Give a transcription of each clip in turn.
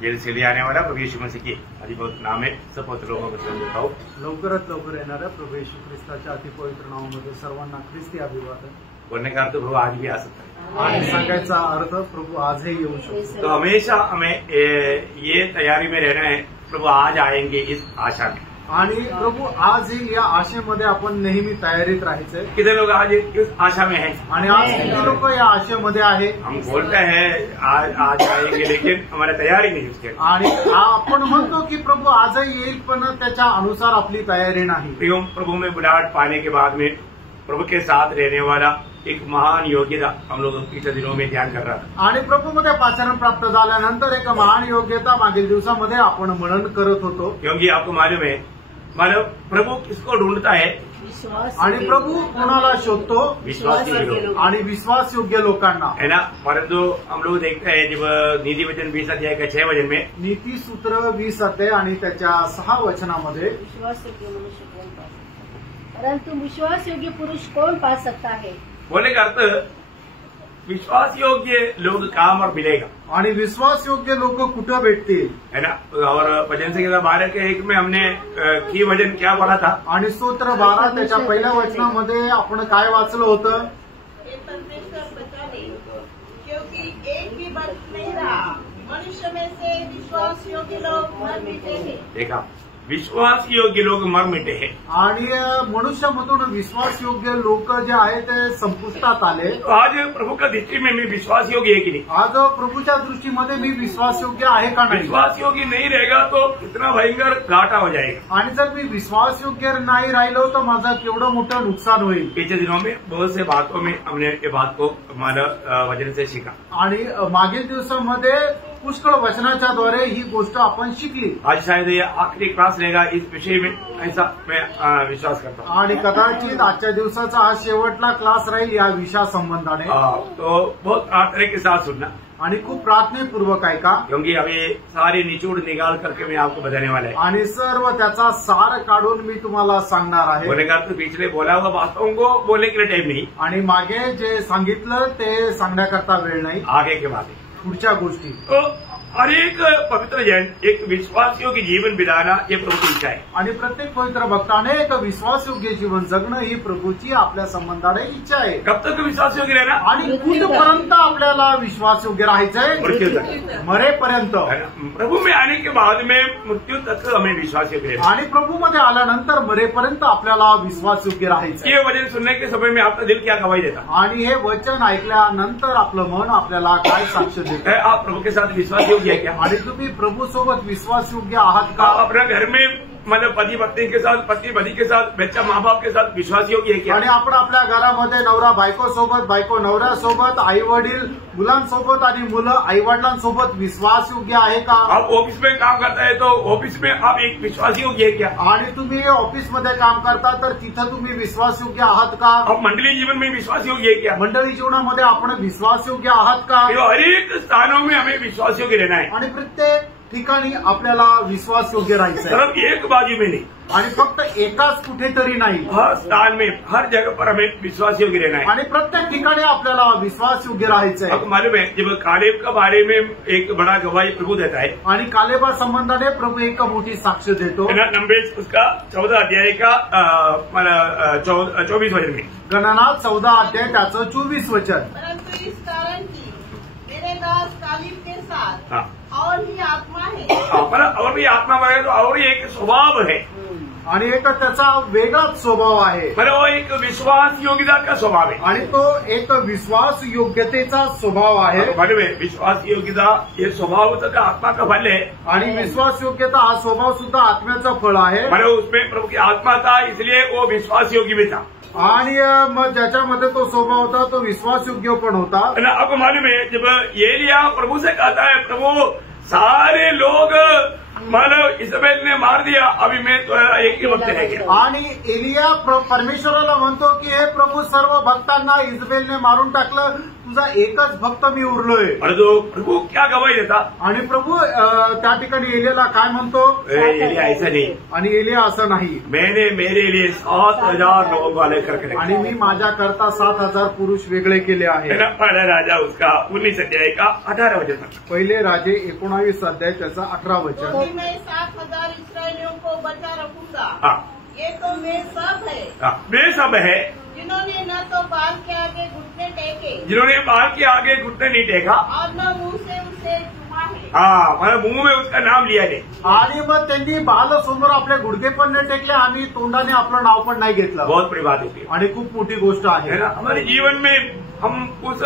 जल्द आने वाला प्रभु यीशु मसीह की अधिभूत नाम है सब पवित्र लोगों को समझाओ। लवकरात लवकर येणाऱ्या प्रभू येशू ख्रिस्ताच्या अतिपवित्र नावामध्ये सर्वांना ख्रिस्ती अभिवादन। बोलने का अर्थ प्रभु आज भी आ सकता है आणि सांगायचा अर्थ प्रभु आजही येऊ शकतो। तो हमेशा हमें ये तैयारी में रहना है, प्रभु आज आएंगे इस आशा में। आणि प्रभु आजही या आशेमध्ये आपण नेहमी तयारीत राहायचंय। कितने लोग आज इस आशा में हैं? आणि आज किती लोक या आशेमध्ये आहे? हम बोलते हैं आज आएंगे, लेकिन हमारी तैयारी नहीं उसके। आणि आपण म्हणतो की प्रभु आजही येईल, पण त्याच्या अनुसार आपली तयारी नाही। प्रभु में बुलाहट पाने के बाद में प्रभु के साथ रहने वाला एक महान योग्यता हम लोग पिछले दिनों में ध्यान कर रहा था। आणि प्रभूमध्ये पाचारण प्राप्त झाल्यानंतर एक महान योग्यता मागील दिवसामध्ये आपण मनन करत होतो। क्योंकि आपको मालूम है, मालूम प्रभु किसको ढूंढता है? आणि प्रभु कोणाला शोधतो? विश्वासी लोग आणि विश्वास योग्य लोकांना, है ना। परंतु हम लोग देखते हैं जब नीति वचन 20 अध्याय का 6 वचन में नीति सूत्र 20 अध्याय आणि त्याच्या 6 वचनामध्ये परंतु विश्वास योग्य पुरुष कौन पा सकता है? बोलने का अर्थ विश्वास योग्य लोग काम और मिलेगा। आणि विश्वास योग्य लोक कुठं भेटतील, है ना। और वचन संहिता 12 के 1 में हमने की वचन क्या पढ़ा था? आणि स्तोत्र 12 त्याच्या पहिल्या वचनामध्ये आपण काय वाचलं होतं? परमेश्वर बचा ले, क्योंकि एक भी बच नहीं रहा, मनुष्य में से विश्वास योग्य लोग मर मिटे हैं। देखा, विश्वास योग्य लोग मर मिटे हैं। आणि मनुष्यामधून विश्वास योग्य लोक जे आहेत ते संपुष्टात आले। तो आज प्रभु का दृष्टि में मैं विश्वास योग्य है कि नहीं? आज प्रभूच्या दृष्टीमध्ये मी विश्वास योग्य आहे का नाही? विश्वास योग्य नहीं रहेगा तो कितना भयंकर घाटा हो जाएगा। आणि जर मी विश्वास योग्य नाही राहिलो तर माझं केवढं मोठं नुकसान होईल। पिछले दिनों में बहुत से बातों में हमने ये बात को हमारा वचन से सीखा। आणि मागील दिवसामध्ये पुष्कळ वचनाच्या द्वारे ही गोष्ट आपण शिकली। आज शायद ये आखिरी क्लास रहेगा इस विषय में, ऐसा मैं विश्वास करता हूँ। आणि कदाचित आजच्या दिवसाचा हा शेवटला क्लास राहील या विषया संबंधाने। तो बहुत प्रार्थना के साथ सुनना आणि खूप प्रार्थनेपूर्वक ऐका, क्योंकि अभी सारी निचोड़ निकाल करके मैं आपको बताने वाला है। आणि सर्व त्याचा सार काढून मी तुम्हाला सांगणार आहे। बोलेगा तो पिछले बोला हुआ बातों को बोलने के लिए टाइम नहीं, आणि मागे जे सांगितलं ते सांगण्याकरता वेळ नाही, आगे के बाद पुढच्या गोष्टी। तो हर एक पवित्र जन एक विश्वासियों की जीवन बिताना ये प्रभु की इच्छा है। आणि प्रत्येक पवित्र भक्ताने एक विश्वासयोग्य जीवन जगणं ही प्रभूची आपल्या संबंधाने इच्छा आहे। कब तक विश्वास योग्य रहना? आणि कुठपर्यंत आपल्याला विश्वासयोग्य राहायचंय? मृत्यू तक, मरेपर्यंत। प्रभु में आने के बाद में मृत्यू तक हमें विश्वास योग्य रहना। आणि प्रभूमध्ये आल्यानंतर मरेपर्यंत आपल्याला विश्वासयोग्य राहायचं। ये वचन सुनने के समय में आपका दिल क्या गवाही देता? आणि हे वचन ऐकल्यानंतर आपलं मन आपल्याला काय साक्ष देतं? आप प्रभु के साथ विश्वास योग्य है क्या? आणि तुम्ही प्रभू सोबत विश्वासयोग्य आहात का? आप अपने घर में मतलब पति पत्नी के साथ, पति पति के साथ, बच्चा माँ बाप के साथ विश्वास योग्य है क्या? आणि आपण आपल्या घरामध्ये नवरा बायको सोबत, बायको नवऱ्यासोबत, आई वडील मुलांसोबत आणि मुलं आई वडिलांसोबत विश्वास योग्य आहे का? आप ऑफिस में काम करता है तो ऑफिस में आप एक विश्वास योग्य है क्या? आणि तुम्ही ऑफिसमध्ये काम करता तर तिथं तुम्ही विश्वास योग्य आहात का? आप मंडली जीवन में विश्वास योग्य है क्या? मंडळी जीवनामध्ये आपण विश्वास योग्य आहात का? हर एक स्थानों में हमें विश्वास योग्य रहना है। आणि प्रत्येक ठिकाणी आपल्याला विश्वास योग्य राहायचं आहे। सिर्फ एक बाजू में नहीं, आणि फक्त एकाच कुठेतरी नाही, हर स्थान में हर जगह पर हमें विश्वास योग्य रहना है। आणि प्रत्येक ठिकाणी आपल्याला विश्वास योग्य राहायचं आहे। आपको मालूम है जब कालेब के बारे में एक बड़ा गवाही प्रभु देता है, आणि कालेबा संबंधाने प्रभु एक मोठी साक्ष देतो। नंबर्स उसका 14 अध्याय का 24 वचन में, गणना 14 अध्याय त्याचं 24 वचन। परंतु इस कारण की मेरे दास कालीब के साथ हाँ और ही आत्मा है। और भी आत्मा बनेगा तो और एक स्वभाव है, आणि एक त्याचा वेगळाच स्वभाव आहे। वो एक विश्वास योग्यता का स्वभाव है, आणि तो एक विश्वास योग्यतेचा स्वभाव आहे। मालूम है विश्वास योग्यता ये स्वभाव का आत्मा का फल है। आणि विश्वास योग्यता हा स्वभाव सुद्धा आत्म्याचा फळ आहे। उसमें प्रभु की आत्मा था, इसलिए वो विश्वास योग्य भी था। आणि मग ज्याच्यामध्ये तो स्वभाव होता तो विश्वास योग्य पण होता। आपको मालूम है जब एलिया प्रभु से कहता है प्रभु सारे लोग मतलब इस्राएल ने मार दिया, अभी मैं तो एक ही वक्त रह गया। आणि एलिया परमेश्वराला म्हणतो की हे प्रभू सर्व भक्तांना इस्राएलने मारून टाकलं, तुझा एकच भक्त मी उरलोय. और जो प्रभु क्या गवाही देता, आणि प्रभू त्या ठिकाणी एलियाला काय म्हणतो, एलिया ऐसा नहीं, आणि एलिया असं नाही, मैंने मेरे लिए 7,000 लोगों को अलग करके रखा. आणि मी माझ्या करता 7,000 पुरुष वेगळे केले आहे. पहला राजा उसका 19 अध्याय का 18 वचन. पहिले राजे 19 अध्याय त्याचा 18 वचन. क्योंकि मैं 7,000 इसराइलियों को बचा रखूंगा. हाँ, ये तो वे सब है वे सब है जिन्होंने न तो बाल के आगे घुटने टेके जिन्होंने बाल के आगे घुटने नहीं टेका, और न मुंह से उसे चुमा है. हाँ, मतलब मुंह में उसका नाम लिया नहीं. आणि मग त्यांनी बाल समोर आपले गुडघे पण नाही टेकले आणि तोंडाने आपलं नाव पण नाही घेतलं. बहुत बड़ी बात होती आणि खूप मोठी गोष्ट है आहे ना. हमारे जीवन में हम उस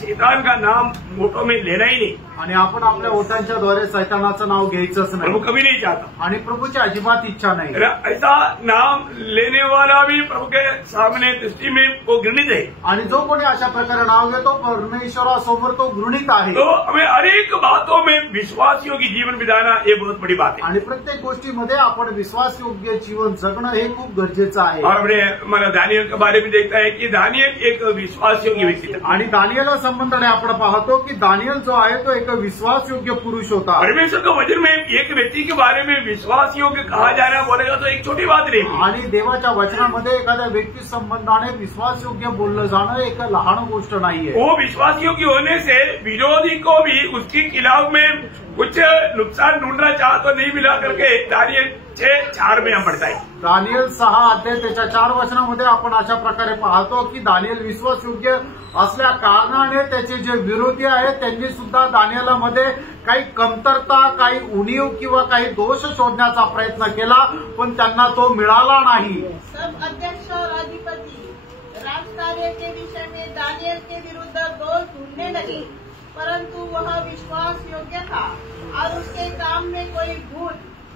शैतान का नाम मोटो में लेना ही नहीं. आणि आपण आपल्या ओठांच्या द्वारे सैतानाचं नाव घ्यायचंच प्रभु नाही. कभी नहीं चाहता. आणि प्रभूची अजिबात इच्छा नाही. है ना? ऐसा नाम लेने वाला भी प्रभु के सामने दृष्टि में वो घृणित है. आणि जो कोणी अशा प्रकारे नाव घेतो परमेश्वरासमोर तो घृणित आहे. तो हमें हर एक बातों में विश्वासियों की जीवन बिताना ये बहुत बड़ी बात है. आणि प्रत्येक गोष्टीमध्ये आपण विश्वासयोग्य जीवन जगणं हे खूप गरजेचं आहे. और हमने हमारा दानियल के बारे में देखता है कि दानियल एक विश्वासयोग्य व्यक्ति था. आणि दानियला संबंधाने आपण पाहतो की दानियल जो आहे तो एक विश्वासयोग्य पुरुष होता. परमेश्वर के वचन में एक व्यक्ति के बारे में विश्वास योग्य कहा जा रहा बोलेगा तो एक छोटी बात नहीं. आणि देवाच्या वचनामध्ये एखाद्या व्यक्ती संबंधाने विश्वासयोग्य बोललं जाणं एक लहान गोष्ट नाहीये. वो विश्वास योग्य होने से विरोधी को भी उसके खिलाफ में कुछ नुकसान ढूंढना चाह तो नहीं मिला करके दानियल 6:4 में हम पढ़ता है. दानियल 6 अध्याय त्याच्या 4 वचनामध्ये आपण अशा प्रकारे पाहतो की दानियल विश्वासयोग्य असल्या कारणाने त्याचे जे विरोधी आहेत त्यांनी सुद्धा दानियलामध्ये काही कमतरता, काही उणीव किंवा काही दोष शोधण्याचा प्रयत्न केला, पण त्यांना तो मिळाला नाही. सब अध्यक्ष और अधिपति राजकार्य के विषय में दानियल के विरुद्ध दोष ढूंढने लगे, परंतु वह विश्वास योग्य था और उसके काम में कोई भूल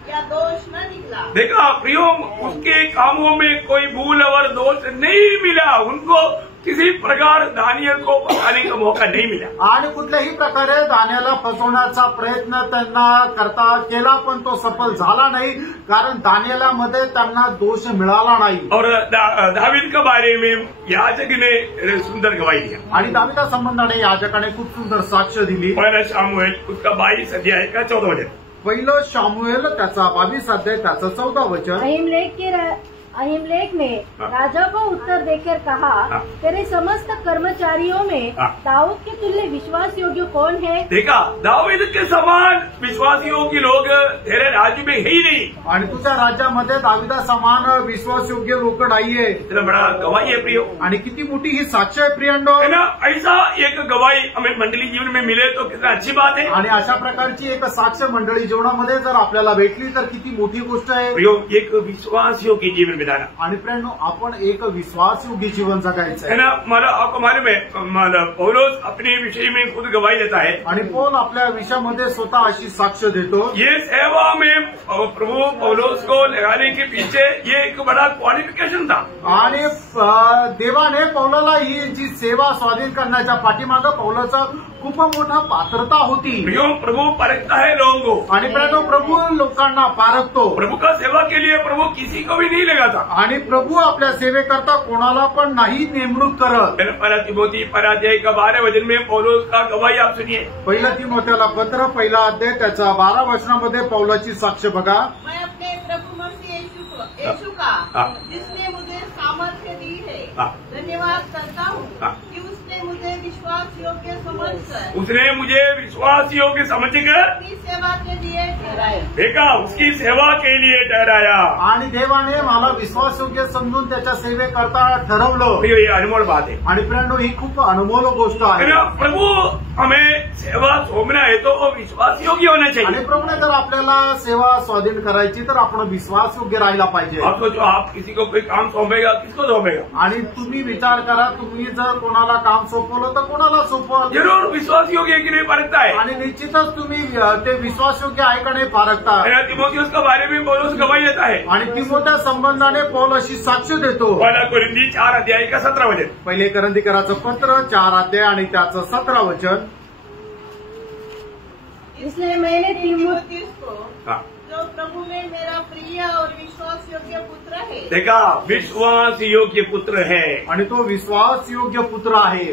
या दोष न निकला. देखा प्रियो, उसके कामों में कोई भूल और दोष नहीं मिला. उनको किसी प्रकार दानियल को फंसाने का मौका नहीं मिला. आणि कुठल्याही प्रकारे दानियला फसवण्याचा प्रयत्न त्यांना करता केला, पण तो सफल झाला नाही, कारण दानियलामध्ये त्यांना दोष मिळाला नाही. और दावीद के बारे में याजक ने सुंदर गवाही दिया. आणि दाविदा संबंधाने याजकाने खूप सुंदर साक्ष दिली. पहला शामुएल उसका 22 अध्याय का 14 वचन. पहिलं शामुएल त्याचा 22 अध्याय त्याचं 14 वचन. अहिमलेख ने राजा को उत्तर देकर कहा, तेरे समस्त कर्मचारियों में दाऊद के तुल्य विश्वास योग्य कौन है? देखा, दाऊद के समान विश्वास योग्य लोग तेरे राज्य में है ही नहीं. आणि तुझ्या राज्यामध्ये दाविदा समान विश्वासयोग्य लोक नाहीये. इतना बड़ा गवाही है प्रियो. आणि किती मोठी ही साक्ष आहे प्रियंडो. है ना. ऐसा एक गवाही हमें मंडली जीवन में मिले तो कितना अच्छी बात है. आणि अशा प्रकारची एक साक्ष मंडळी जीवनामध्ये जर आपल्याला भेटली तर किती मोठी गोष्ट आहे. प्रियो, एक विश्वास योग्य जीवन बिताना. आणि प्रियंडो, आपण एक विश्वासयोग्य जीवन जगायचं है आहे ना. मला आपको मालूम है पौलुस अपने विषय में खुद गवाही देता है. आणि पौल आपल्या विषयामध्ये स्वतः अशी साक्ष देतो. ये सेवा में प्रभु पौलुस को लगाने के पीछे ये एक बड़ा क्वालिफिकेशन था. आणि देवाने पौलाला ही जी सेवा स्वाधीन करण्याच्या पाठीमागं पौलाचा खूप मोठा पात्रता होती. प्रभु परखता है लोगों को. आणि प्रभू लोकांना पारखतो. प्रभु का सेवा के लिए प्रभु किसी को भी नहीं लगाता. आणि प्रभू आपल्या सेवेकरता कोणाला पण नाही नेमणूक करत. पहला तिमोथी 1 का 12 वचन में पौलुस का गवाही आप सुनिए. पहिला तिमोथेला पत्र 1 अध्याय त्याच्या 12 वचनामध्ये पौलाची साक्ष बघा. मैं अपने प्रभु मसीह यीशु का जिसने मुझे सामर्थ्य दी है धन्यवाद करता हूँ कि उसने मुझे विश्वास योग्य समझकर अपनी सेवा के लिए ठहराया. देखा, उसकी सेवा के लिए ठहराया. आणि देवाने मला विश्वासयोग्य समजून त्याच्या सेवेकरता ठरवलं. ये अनमोल बात है. आणि प्रियंडो, ही खूप अनमोल गोष्ट आहे. प्रभु हमें सेवा सौंपना है तो वो विश्वास योग्य होना चाहिए. आणि प्रभूने जर आपल्याला सेवा स्वाधीन करायची तर आपण विश्वासयोग्य राहायला पाहिजे. आप सोचो, आप किसी को कोई काम सौंपेगा, किसको सौंपेगा? आणि तुम्ही विचार करा, तुम्ही जर कोणाला काम सोपवलं तर कोणाला सोपवाल. जरूर विश्वास योग्य की नहीं परखता है. आणि निश्चितच तुम्ही ते विश्वासयोग्य आहे का नाही पारखता. तिमोथियुस के बारे में पौलुस गवाही देता है. आणि तिमोथ्या संबंधाने पौल अशी साक्ष देतो. पहला कोरिंथी 4 अध्याय का 17 वचन. पहिले करंदीकराचं पत्र 4 अध्याय आणि त्याचं 17 वचन. इसलिए मैंने तिमोथियुस को जो प्रभु में मेरा प्रिय और विश्वास योग्य पुत्र है। देखा, विश्वास योग्य पुत्र है आणि तो विश्वास योग्य पुत्र आहे।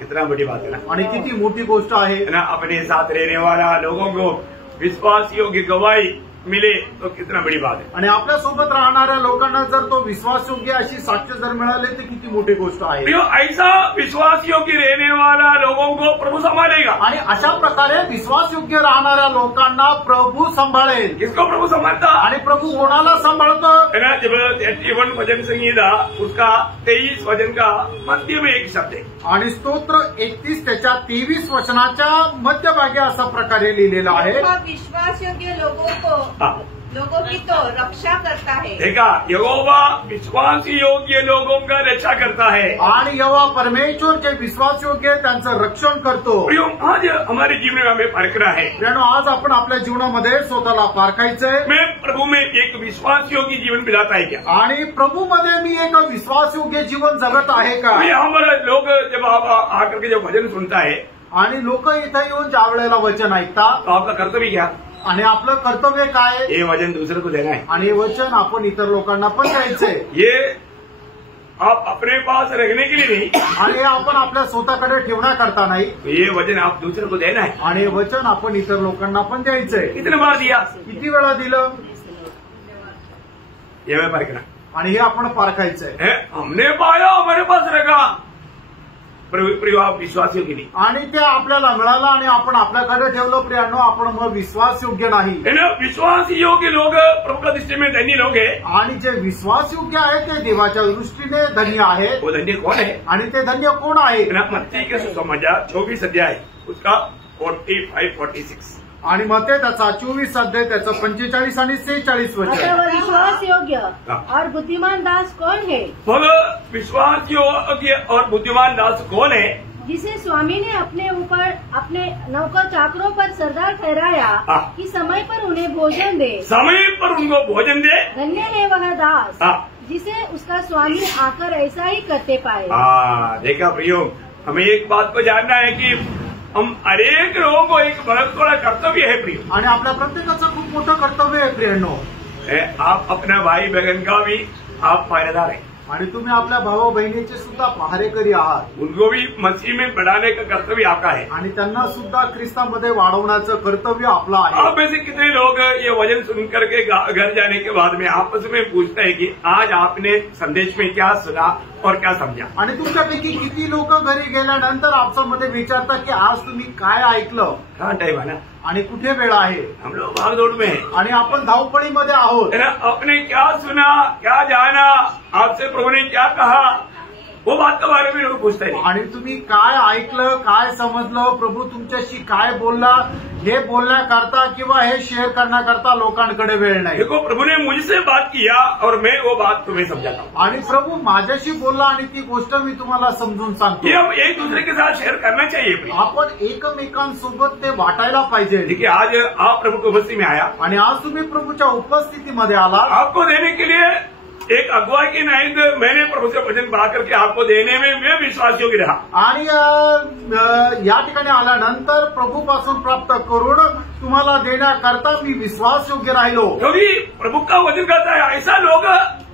कितना बड़ी बात है ना, आणि किती मोठी गोष्ट आहे ना। अपने साथ रहने वाला लोगों को विश्वास योग्य गवाही मिले तो कितना बड़ी बात है। आणि आपल्या सोबत राहणाऱ्या लोकांना जर तो विश्वासयोग्य अशी साक्ष जर मिळाले तर किती मोठी गोष्ट आहे। ऐसा विश्वास योग्य रहने वाला लोगों को प्रभु संभालेगा। आणि अशा प्रकारे विश्वासयोग्य राहणाऱ्या लोकांना प्रभू सांभाळेल। किसको प्रभु संभालता? आणि प्रभू कोणाला सांभाळतो? जब 31 भजन संहिता उसका 23 वचन का मध्य में एक शब्द है। आणि स्तोत्र 31 त्याच्या 23 वचनाच्या मध्यभागी असा प्रकारे लिहिलेला आहे, विश्वास योग्य लोगों की तो रक्षा करता है। देखा, यहोवा विश्वास योग्य लोगों का रक्षा करता है। आणि यहोवा परमेश्वर जे विश्वास योग्य त्यांचं रक्षण करतो। आज हमारे जीवन में हमें परखना है। आज आपण आपल्या जीवनामध्ये स्वतःला पारखायचंय। मैं प्रभु में एक विश्वास योग्य जीवन बिताता है क्या? आणि प्रभु मध्ये मी एक विश्वास योग्य जीवन जगत आहे का? हमारे लोग जब आप आकर के जब भजन सुनता है आणि लोक इथं येऊन ज्या वेळेला वचन ऐकतात तो आपका कर्तव्य क्या? आणि आपलं कर्तव्य काय? ये वचन दूसरे को देना है आणि वचन आपण इतर लोकांना पण द्यायचंय। ये आप अपने पास रखने के लिए नहीं, आणि आपण आपल्या स्वतःकडे ठेवण्याकरता नाही, ये वचन आप दूसरे को देना है। आणि वचन आपण इतर लोकांना पण द्यायचंय। कितने बार दिया? किती वेळा दिलं? ये मैं परखना, आणि हे आपण पारखायचंय। हमने पाया, हमारे पास रखा, विश्वास योग्य नहीं। आणि ते आपल्याला मिळालं आणि आपण आपल्याकडे ठेवलं प्रियांनो, आपण मग विश्वास योग्य नाही। विश्वास योग्य लोग प्रभु का दृष्टि में धन्य लोग है। आणि जे विश्वास योग्य आहे ते देवाच्या दृष्टीने धन्य आहे। वो धन्य कौन है? आणि ते धन्य कोण आहे? मत्ती के सुसमाचार 24 अध्याय उसका 45-46 आणि मग ते त्याचा 24 अध्याय त्याचं 45 आणि 46 वचन। विश्वास योग्य और बुद्धिमान दास कौन है? मग विश्वास योग्य और बुद्धिमान दास कौन है? जिसे स्वामी ने अपने ऊपर अपने नौकर चाकरों पर सरदार ठहराया कि समय पर उन्हें भोजन दे। समय पर उनको भोजन दे। धन्य है वह दास जिसे उसका स्वामी आकर ऐसा ही करते पाए। देखा प्रियो, हमें एक बात को जानना है कि हम अनेक लोगों को एक बहुत बड़ा कर्तव्य है प्रियो, आणि आपल्या प्रत्येकाचं खूप मोठं कर्तव्य आहे प्रियांनो। आप अपना भाई बहन का भी आप फायदेदार है आणि तुम्ही आपल्या भाऊ बहिणीचे सुद्धा पहारेकरी आहात। उनको भी मसीह में बढ़ाने का कर्तव्य आपका है आणि त्यांना सुद्धा ख्रिस्तामध्ये वाढवण्याचं कर्तव्य आपलं आहे। आप में से कितने लोग ये वचन सुन करके घर जाने के बाद में आपस में पूछते हैं कि आज आपने संदेश में क्या सुना और क्या समझा? आणि तुमच्यापैकी किती लोक घरी गेल्यानंतर आपसामध्ये विचारतात की आज तुम्ही काय ऐकलं? कहाँ टाइम है ना, आणि कुठे वेळ आहे? हम लोग भागदौड़ में हैं आणि आपण धावपळीमध्ये आहोत। आपने क्या सुना, क्या जाना, आपसे प्रभु ने क्या कहा, वो बात के बारे में लोग पूछते हैं। आणि तुम्ही काय ऐकलं, काय समजलं, प्रभू तुमच्याशी काय बोलला, हे बोलण्याकरता किंवा हे शेअर करण्याकरता लोकांकडे वेळ नाही। देखो, प्रभु ने मुझसे बात किया और मैं वो बात तुम्हें समझाता हूँ। आणि प्रभू माझ्याशी बोलला आणि ती गोष्ट मी तुम्हाला समजून सांगतो। ये हम एक दूसरे के साथ शेयर करना चाहिए। आपण एकमेकांसोबत ते वाटायला पाहिजे। देखिए, आज आप प्रभु की उपस्थिति में आया आणि आज तुम्ही प्रभूच्या उपस्थितीमध्ये आला, आपको देने के लिए एक अगुवाई की नाइंद मैंने प्रभु से वचन पा करके आपको देने में मैं विश्वास योग्य रहा। आणि या ठिकाणी आल्यानंतर प्रभूपासून प्राप्त करून तुम्हाला देण्याकरता मी विश्वास योग्य राहिलो। क्योंकि प्रभु का वचन कहता है ऐसा लोग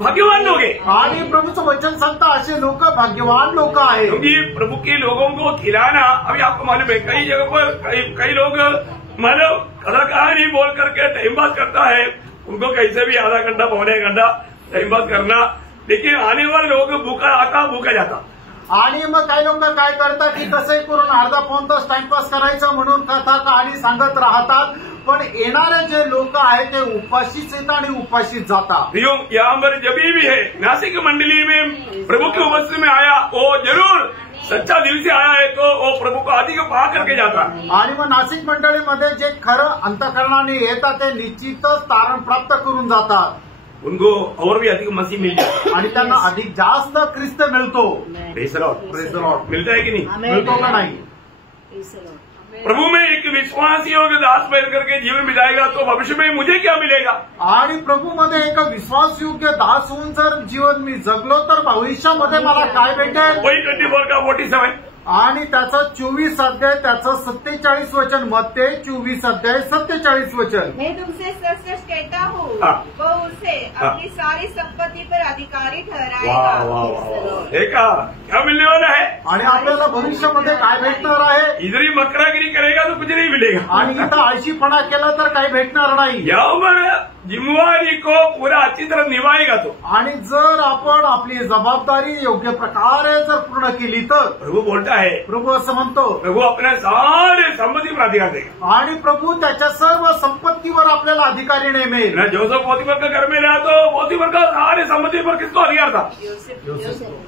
भाग्यवान लोग हैं। आणि प्रभूचं वचन सांगता असे लोक भाग्यवान लोक आहेत। क्योंकि प्रभु के लोगों को खिलाना, अभी आपको मालूम है कई जगह पर कई लोग मतलब कलाकार ही बोल करके टाइम पास करता है, उनको कैसे भी आधा घंटा पौने घंटा टाइम पास करना, लेकिन आने वाले लोग भूखा आता भूखा जाता। आणि मग काही लोक काय करतात की कसंही करून अर्धा पाऊण तास टाइमपास करायचा म्हणून कथा कहाणी सांगत राहतात, पण येणारे जे लोक आहेत ते उपाशीच येतात आणि उपाशीच जातात। यहाँ पर जब भी है नासिक मंडली में प्रभु की उपस्थिति में आया, वो जरूर सच्चा दिल से आया है तो वो प्रभु को आदि को पा करके जाता। आणि मग नाशिक मंडळीमध्ये जे खरं अंतःकरणाने येतात ते निश्चितच तारण प्राप्त करून जातात। उनको और भी अधिक मसीह मिल जाए आणि त्यांना अधिक जास्त ख्रिस्त मिळतो। Praise the Lord. मिलता है कि नहीं? मिळतो का नाही? प्रभु में एक विश्वास योग्य दास बन करके जीवन बिताएगा तो भविष्य में मुझे क्या मिलेगा? आणि प्रभू मध्ये एक विश्वास योग्य दास होऊन जर जीवन मी जगलो तर भविष्यामध्ये मला काय भेटेल? वही 24 का 47 आणि त्याचं 24 अध्याय त्याचं 47 वचन, मत्ते 24 अध्याय 47 वचन. मैं तुमसे सच सच कहता हूँ, वो उसे अपनी सारी संपत्ती पर अधिकारी ठहराएगा. हे का क्या मिलने वाला है? आणि आपल्याला भविष्यामध्ये काय भेटणार आहे? इधर ही मकरागिरी करेगा तो कुछ नहीं मिलेगा. आणि इथं आळशीपणा केला तर काही भेटणार नाही. यहाँ जिम्मेवारी को पूरा अच्छी तरह निभाएगा तो. आणि जर आपण आपली जबाबदारी योग्य प्रकारे जर पूर्ण केली तर प्रभु बोलता है, प्रभू असं म्हणतो, प्रभु अपने सारे संपत्ति पर अधिकार देगा. आणि प्रभू त्याच्या सर्व संपत्तीवर आपल्याला अधिकारी नेमेल. ना जोसेफ पोतीफर के घर में रहा तो पोतीफर का सारे संपत्ति पर किसको अधिकार था?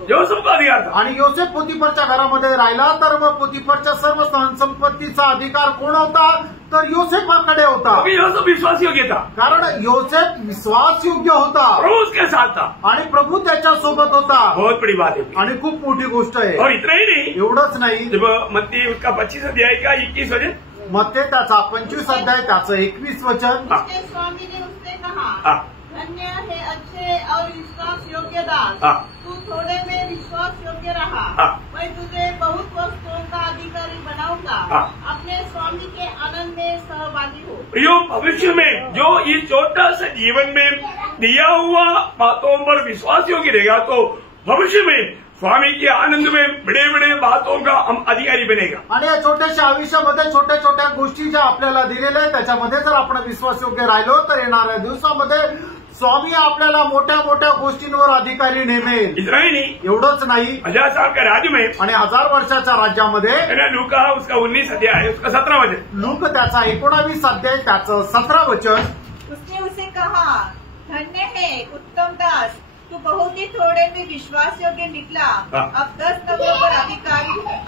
जोसेफ को अधिकार था. आणि योसेफ पोतीफरच्या घरामध्ये राहिला तर मग पोतीफरच्या सर्व संपत्तीचा अधिकार कोण होता? तर योसेफाकडे होता. क्योंकि जोसेफ विश्वास योग्य था, कारण योसेफ विश्वास योग्य होता प्रभु उसके साथ था. आणि प्रभू त्याच्या सोबत होता. बहुत बड़ी बात है. आणि खूप मोठी गोष्ट आहे. और इतना ही नहीं, एवढंच नाही, जब मत्ती उसका 25 अध्याय का 21 वचन, मत्ते त्याचा 25 अध्याय त्याचं 21 वचन. उसके स्वामी ने उससे कहा, हाँ, धन्य है अच्छे और विश्वास योग्य दास, हाँ, तू थोड़े में विश्वास योग्य रहा, हाँ, मैं तुझे बहुत वस्तुओं का अधिकारी बनाऊंगा. हाँ, अपने स्वामी के आनंद में सहभागी हो. प्रियो, भविष्य में जो ये छोटा सा जीवन में दिया हुआ बातों पर विश्वास योग्य रहेगा तो भविष्य में स्वामी के आनंद में बड़े बड़े बातों का हम अधिकारी बनेगा. आणि या छोट्याशा आयुष्यामध्ये छोट्या छोट्या गोष्टी ज्या आपल्याला दिलेल्या आहेत त्याच्यामध्ये जर आपण विश्वास योग्य राहिलो तर येणाऱ्या दिवसामध्ये स्वामी आपल्याला मोठ्या मोठ्या गोष्टींवर अधिकारी नेमेल. इतना ही नहीं, एवढंच नाही, 1000 साल के राज्य में आणि 1000 वर्षाच्या राज्यामध्ये लूका उसका 19 अध्याय उसका 17 वचन, लूक त्याचा 19 अध्याय त्याचं 17 वचन. उसने उसे कहा, धन्य है उत्तम दास, तू बहुत ही थोड़े में विश्वास योग्य निकला, अब 10 तख्तों पर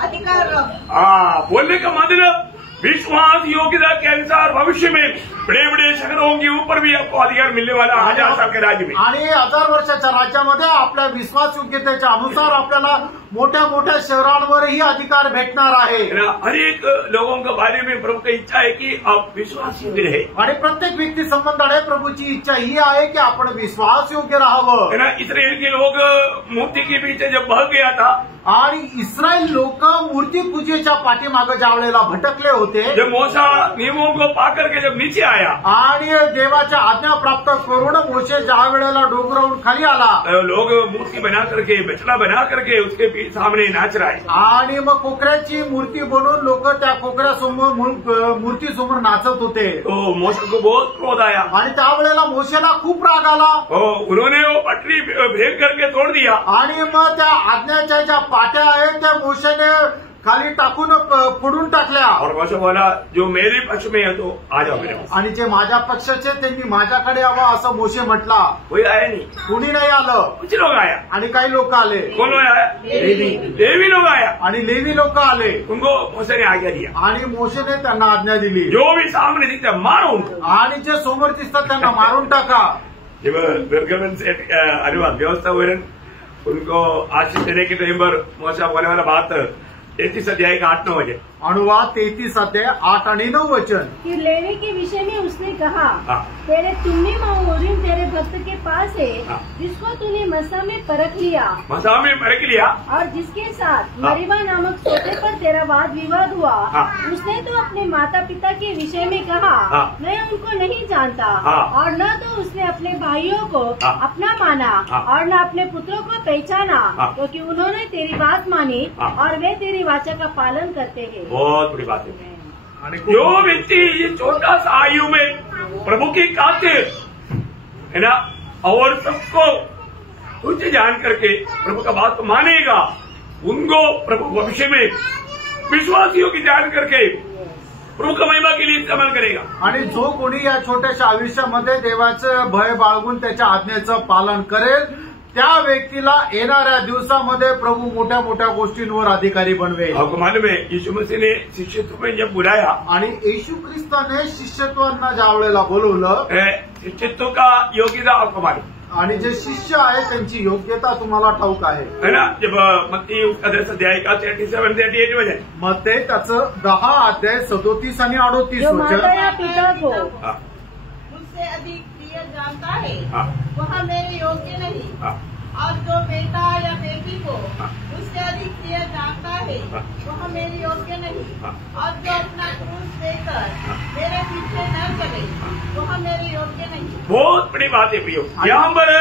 अधिकार रख. बोलने का मतलब विश्वास योग्यता के अनुसार भविष्य में बड़े बड़े शहरों के ऊपर भी आपको अधिकार मिलने वाला 1000 साल के राज्य में. आणि 1000 वर्षाच्या राज्यामध्ये आपल्या विश्वास योग्यतेच्या अनुसार आपल्याला मोठ्या मोठ्या शहरांवरही अधिकार भेटणार आहे. हर एक लोगों के बारे में प्रभु की इच्छा है कि आप विश्वास योग्य रहे. आणि प्रत्येक व्यक्ती संबंधाने प्रभूची इच्छा ही आहे की आपण विश्वास योग्य राहावं. इस्राएल के लोग मूर्ति के पीछे जब भाग गया था, आणि इस्रायल लोक मूर्ती पूजेच्या पाठीमागे ज्या वेळेला भटकले होते, जब मूसा नियमों को पा करके जब नीचे आया आणि देवाच्या आज्ञा प्राप्त करून मोशे ज्या वेळेला डोंगरावरून खाली आला, लोग मूर्ति बना करके बचड़ा बना करके उसके सामने नाच रहे. आणि मग कोकऱ्याची मूर्ती बनवून लोक त्या कोकऱ्यासमोर मूर्तीसमोर नाचत होते. तो मूसा को बहुत क्रोध आया आणि त्यावेळेला मोशेला खूप राग आला. उन्होंने वो पटरी फेंक करके तोड़ दिया. आणि मग त्या आज्ञाच्या ज्या पाट्या आहेत त्या मोशेने खाली टाकून फोडून टाकल्या. और मोशे बोला, जो मेरे पक्ष में है तो आ जाओ मेरे पास. आणि जे माझ्या पक्षाचे त्यांनी माझ्याकडे यावं असं मोशे म्हटला. कोई आया नहीं, कुणी नाही आलं. कुछ लोग आया. आणि काही लोक आले. कौन आया? लेवी लोग आया. आणि लेवी लोक आले. उनको मूसा ने आज्ञा दिया, आणि मोशेने त्यांना आज्ञा दिली, जो भी सामने दिखता मारो उनको. आणि जे समोर दिसतात त्यांना मारून टाका. जब बिरगमन से अनुवाद व्यवस्था हुए उनको आशीष देने के टाइम पर मूसा बोलने वाला बात 33 अध्याय का 8-9 वचन. अनुवाद 33 अध्याय 8 आणि 9 वचन. फिर लेवी के विषय में उसने कहा, हाँ, तेरे तुम्मी उरीम तेरे भक्त के पास है, हाँ, जिसको तूने मसा में परख लिया मसा में परख लिया, और जिसके साथ हाँ, मरीबा नामक सोते पर तेरा वाद विवाद हुआ. हाँ, उसने तो अपने माता पिता के विषय में कहा, हाँ, मैं उनको नहीं जानता, हाँ, और न तो उसने अपने भाइयों को हाँ, अपना माना, हाँ, और न अपने पुत्रों को पहचाना, हाँ, क्योंकि उन्होंने तेरी बात मानी, हाँ, और वे तेरी वाचा का पालन करते हैं. बहुत बड़ी बात है. आणि जो व्यक्ति ये छोटा सा आयु में प्रभु की खातिर है ना, और सबको कुछ जान करके प्रभु का बात मानेगा, उनको प्रभु भविष्य में विश्वासियों की जान करके प्रभु का महिमा के लिए इस्तेमाल करेगा. आणि जो कोणी या छोट्याशा आयुष्यामध्ये देवाचं भय बाळगून त्याच्या आज्ञेचं पालन करेल त्या व्यक्तीला येणाऱ्या दिवसामध्ये प्रभू मोठ्या मोठ्या गोष्टींवर अधिकारी बनवेल. आपको मालूम है, यीशु मसीह ने शिष्यत्व में जब बुलाया, आणि येशू ख्रिस्ताने शिष्यत्वांना ज्या वेळेला बोलवलं, शिष्यत्व का योग्यता आपको मालूम आणि जे शिष्य आहे त्यांची योग्यता तुम्हाला ठाऊक आहे, है ना. जब मत्ती उसका 10 अध्याय का 37-38 वचन, मत्ते त्याचं 10 अध्याय 37 आणि 38 जो माता वचन. या पिता को मुझसे अधिक प्रिय जानता है, हाँ, वह मेरे योग्य नहीं. हाँ, और जो बेटा या बेटी को उससे अधिक प्रिय जानता है वह मेरे योग्य नहीं, और जो अपना क्रूस लेकर मेरे पीछे न चले वह मेरे योग्य नहीं। बहुत बड़ी बात है प्रियो, यहाँ पर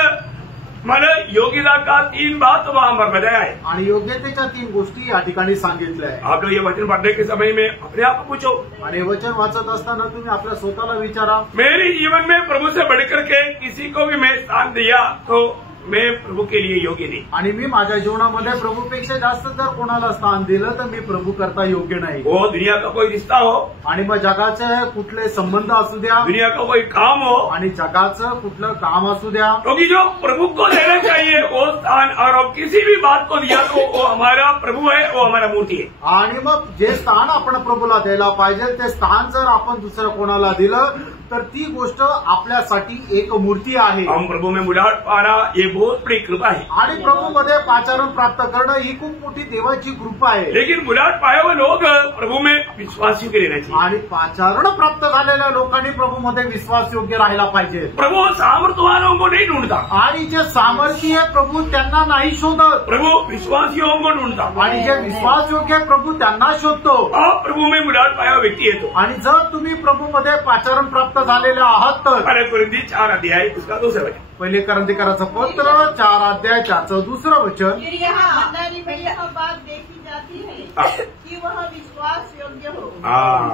मला योग्यता का 3 बात वहां पर बताया है आणि योग्यतेच्या 3 गोष्टी या ठिकाणी सांगितल्या आहे। आप लोग ये वचन पढ़ने के समय में अपने आप को पूछो, आणि वचन वाचत असताना तुम्ही आपल्या स्वतःला विचारा, मेरे जीवन में प्रभु से बढ़कर के किसी को भी मैं स्थान दिया तो मैं प्रभु के लिए योग्य नहीं। आणि मी माझ्या जीवनामध्ये प्रभूपेक्षा जास्त जर कोणाला स्थान दिलं तर मी प्रभू करता योग्य नाही। वो दुनिया का कोई रिश्ता हो, आणि मग जगाचे कुठले संबंध असू द्या, दुनिया का कोई काम हो, आणि जगाचं कुठलं काम असू द्या, क्योंकि जो प्रभु को देना चाहिए वो स्थान, और अब किसी भी बात को दिया तो वो हमारा प्रभु है, वो हमारा मूर्ति है। आणि मग जे स्थान आपण प्रभूला द्यायला पाहिजे ते स्थान जर आपण दुसऱ्या कोणाला दिलं तर ती गोष्ट आपल्यासाठी एक मूर्ती आहे। हम प्रभु में मुलाकात पाना ये बहुत बड़ी कृपा है, आणि प्रभूमध्ये पाचारण प्राप्त करणं ही खूप मोठी देवाची कृपा आहे। लेकिन मुलाकात पाए हुए लोग प्रभु में विश्वास योग्य रहना चाहिए। आणि पाचारण प्राप्त झालेल्या लोकांनी प्रभूमध्ये विश्वास योग्य राहायला पाहिजे। प्रभु सामर्थ्यवानों को नहीं ढूंढता, आणि जे सामर्थ्य आहे प्रभू त्यांना नाही शोधत, प्रभु विश्वासियों को ढूंढता। आणि जे विश्वास योग्य आहे प्रभू त्यांना शोधतो। आप प्रभु में मुलाकात पाया हुआ व्यक्ति है तो, आणि जर तुम्ही प्रभूमध्ये पाचारण प्राप्त झालेले आहात तर पहले कुरिन्थी 4 अध्याय उसका 2 वचन, पहिले करंथीकराचं पत्र 4 अध्याय 4चं 2 वचन। फिर यहाँ मंडली में यह बात देखी जाती है कि वह विश्वास योग्य हो।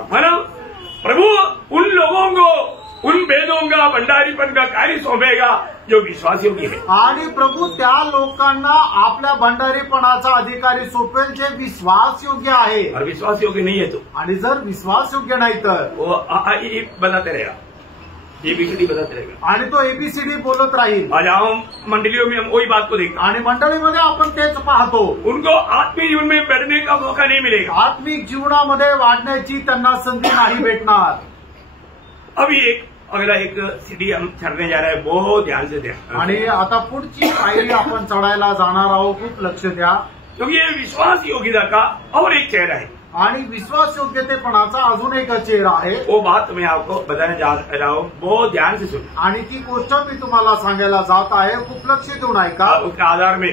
मतलब प्रभु उन लोगों को उन वेदों का भंडारीपन का कार्य सौंपेगा जो विश्वास योग्य है। आणि प्रभू त्या लोकांना आपल्या भंडारीपणाचा अधिकारी सोपेल जे विश्वास योग्य आहे। और विश्वास योग्य नहीं है तो, आणि जर विश्वास योग्य नाही तर वो बताते रहेगा, एबीसीडी बताते रहेगा, आणि तो एबीसीडी बोलत राहील। आज हम मंडलियों में हम वही बात को देखते आणि मंडळीमध्ये आपण तेच पाहतो, उनको आत्मीय जीवन में बैठने का मौका नहीं मिलेगा। आत्मिक जीवनामध्ये वाढण्याची त्यांना संधी नाही भेटणार। अभी अगला एक सीढ़ी हम चढ़ने जा रहे हैं, बहुत ध्यान से ध्यान, आणि आता पुढची पायरी आपण चढायला जाणार आहोत, खूप लक्ष द्या, क्योंकि ये विश्वास योग्यता का और एक चेहरा है। आणि विश्वास योग्यतेपणाचा अजून एक चेहरा आहे। वो बात मैं आपको बताने जा रहा हूँ, बहुत ध्यान से सुन। आणि ती गोष्ट मी तुम्हाला सांगायला जात आहे, खूप लक्ष देऊन ऐका। उसके आधार में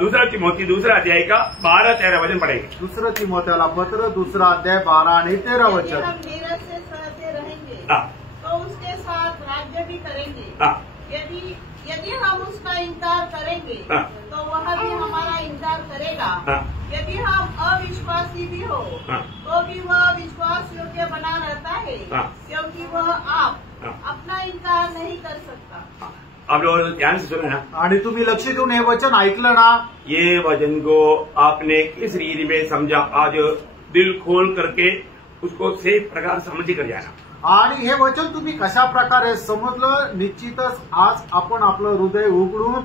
2 तिमोथी 2 अध्याय का 12-13 वचन पढ़ेंगे। 2 तिमोथेला पत्र 2 अध्याय 12 आणि 13 वचन। हम नीरज से सहते रहेंगे तो उसके साथ राज्य भी करेंगे। यदि हम उसका इनकार करेंगे तो वह भी हमारा इनकार करेगा। यदि हम अविश्वासी भी हो तो भी वह विश्वास योग्य बना रहता है, क्योंकि वह आप अपना इनकार नहीं कर सकता। आप लोग ध्यान से सुने ना, आणि तुम्ही लक्ष देऊन हे वचन ऐकलं ना, ये वचन को आपने किस रीति में समझा, आज दिल खोल करके उसको सही प्रकार समझ कर जाना। आणि हे वचन तुम्ही कशा प्रकारे समजलं, निश्चितच आज आपण आपलं हृदय उघडून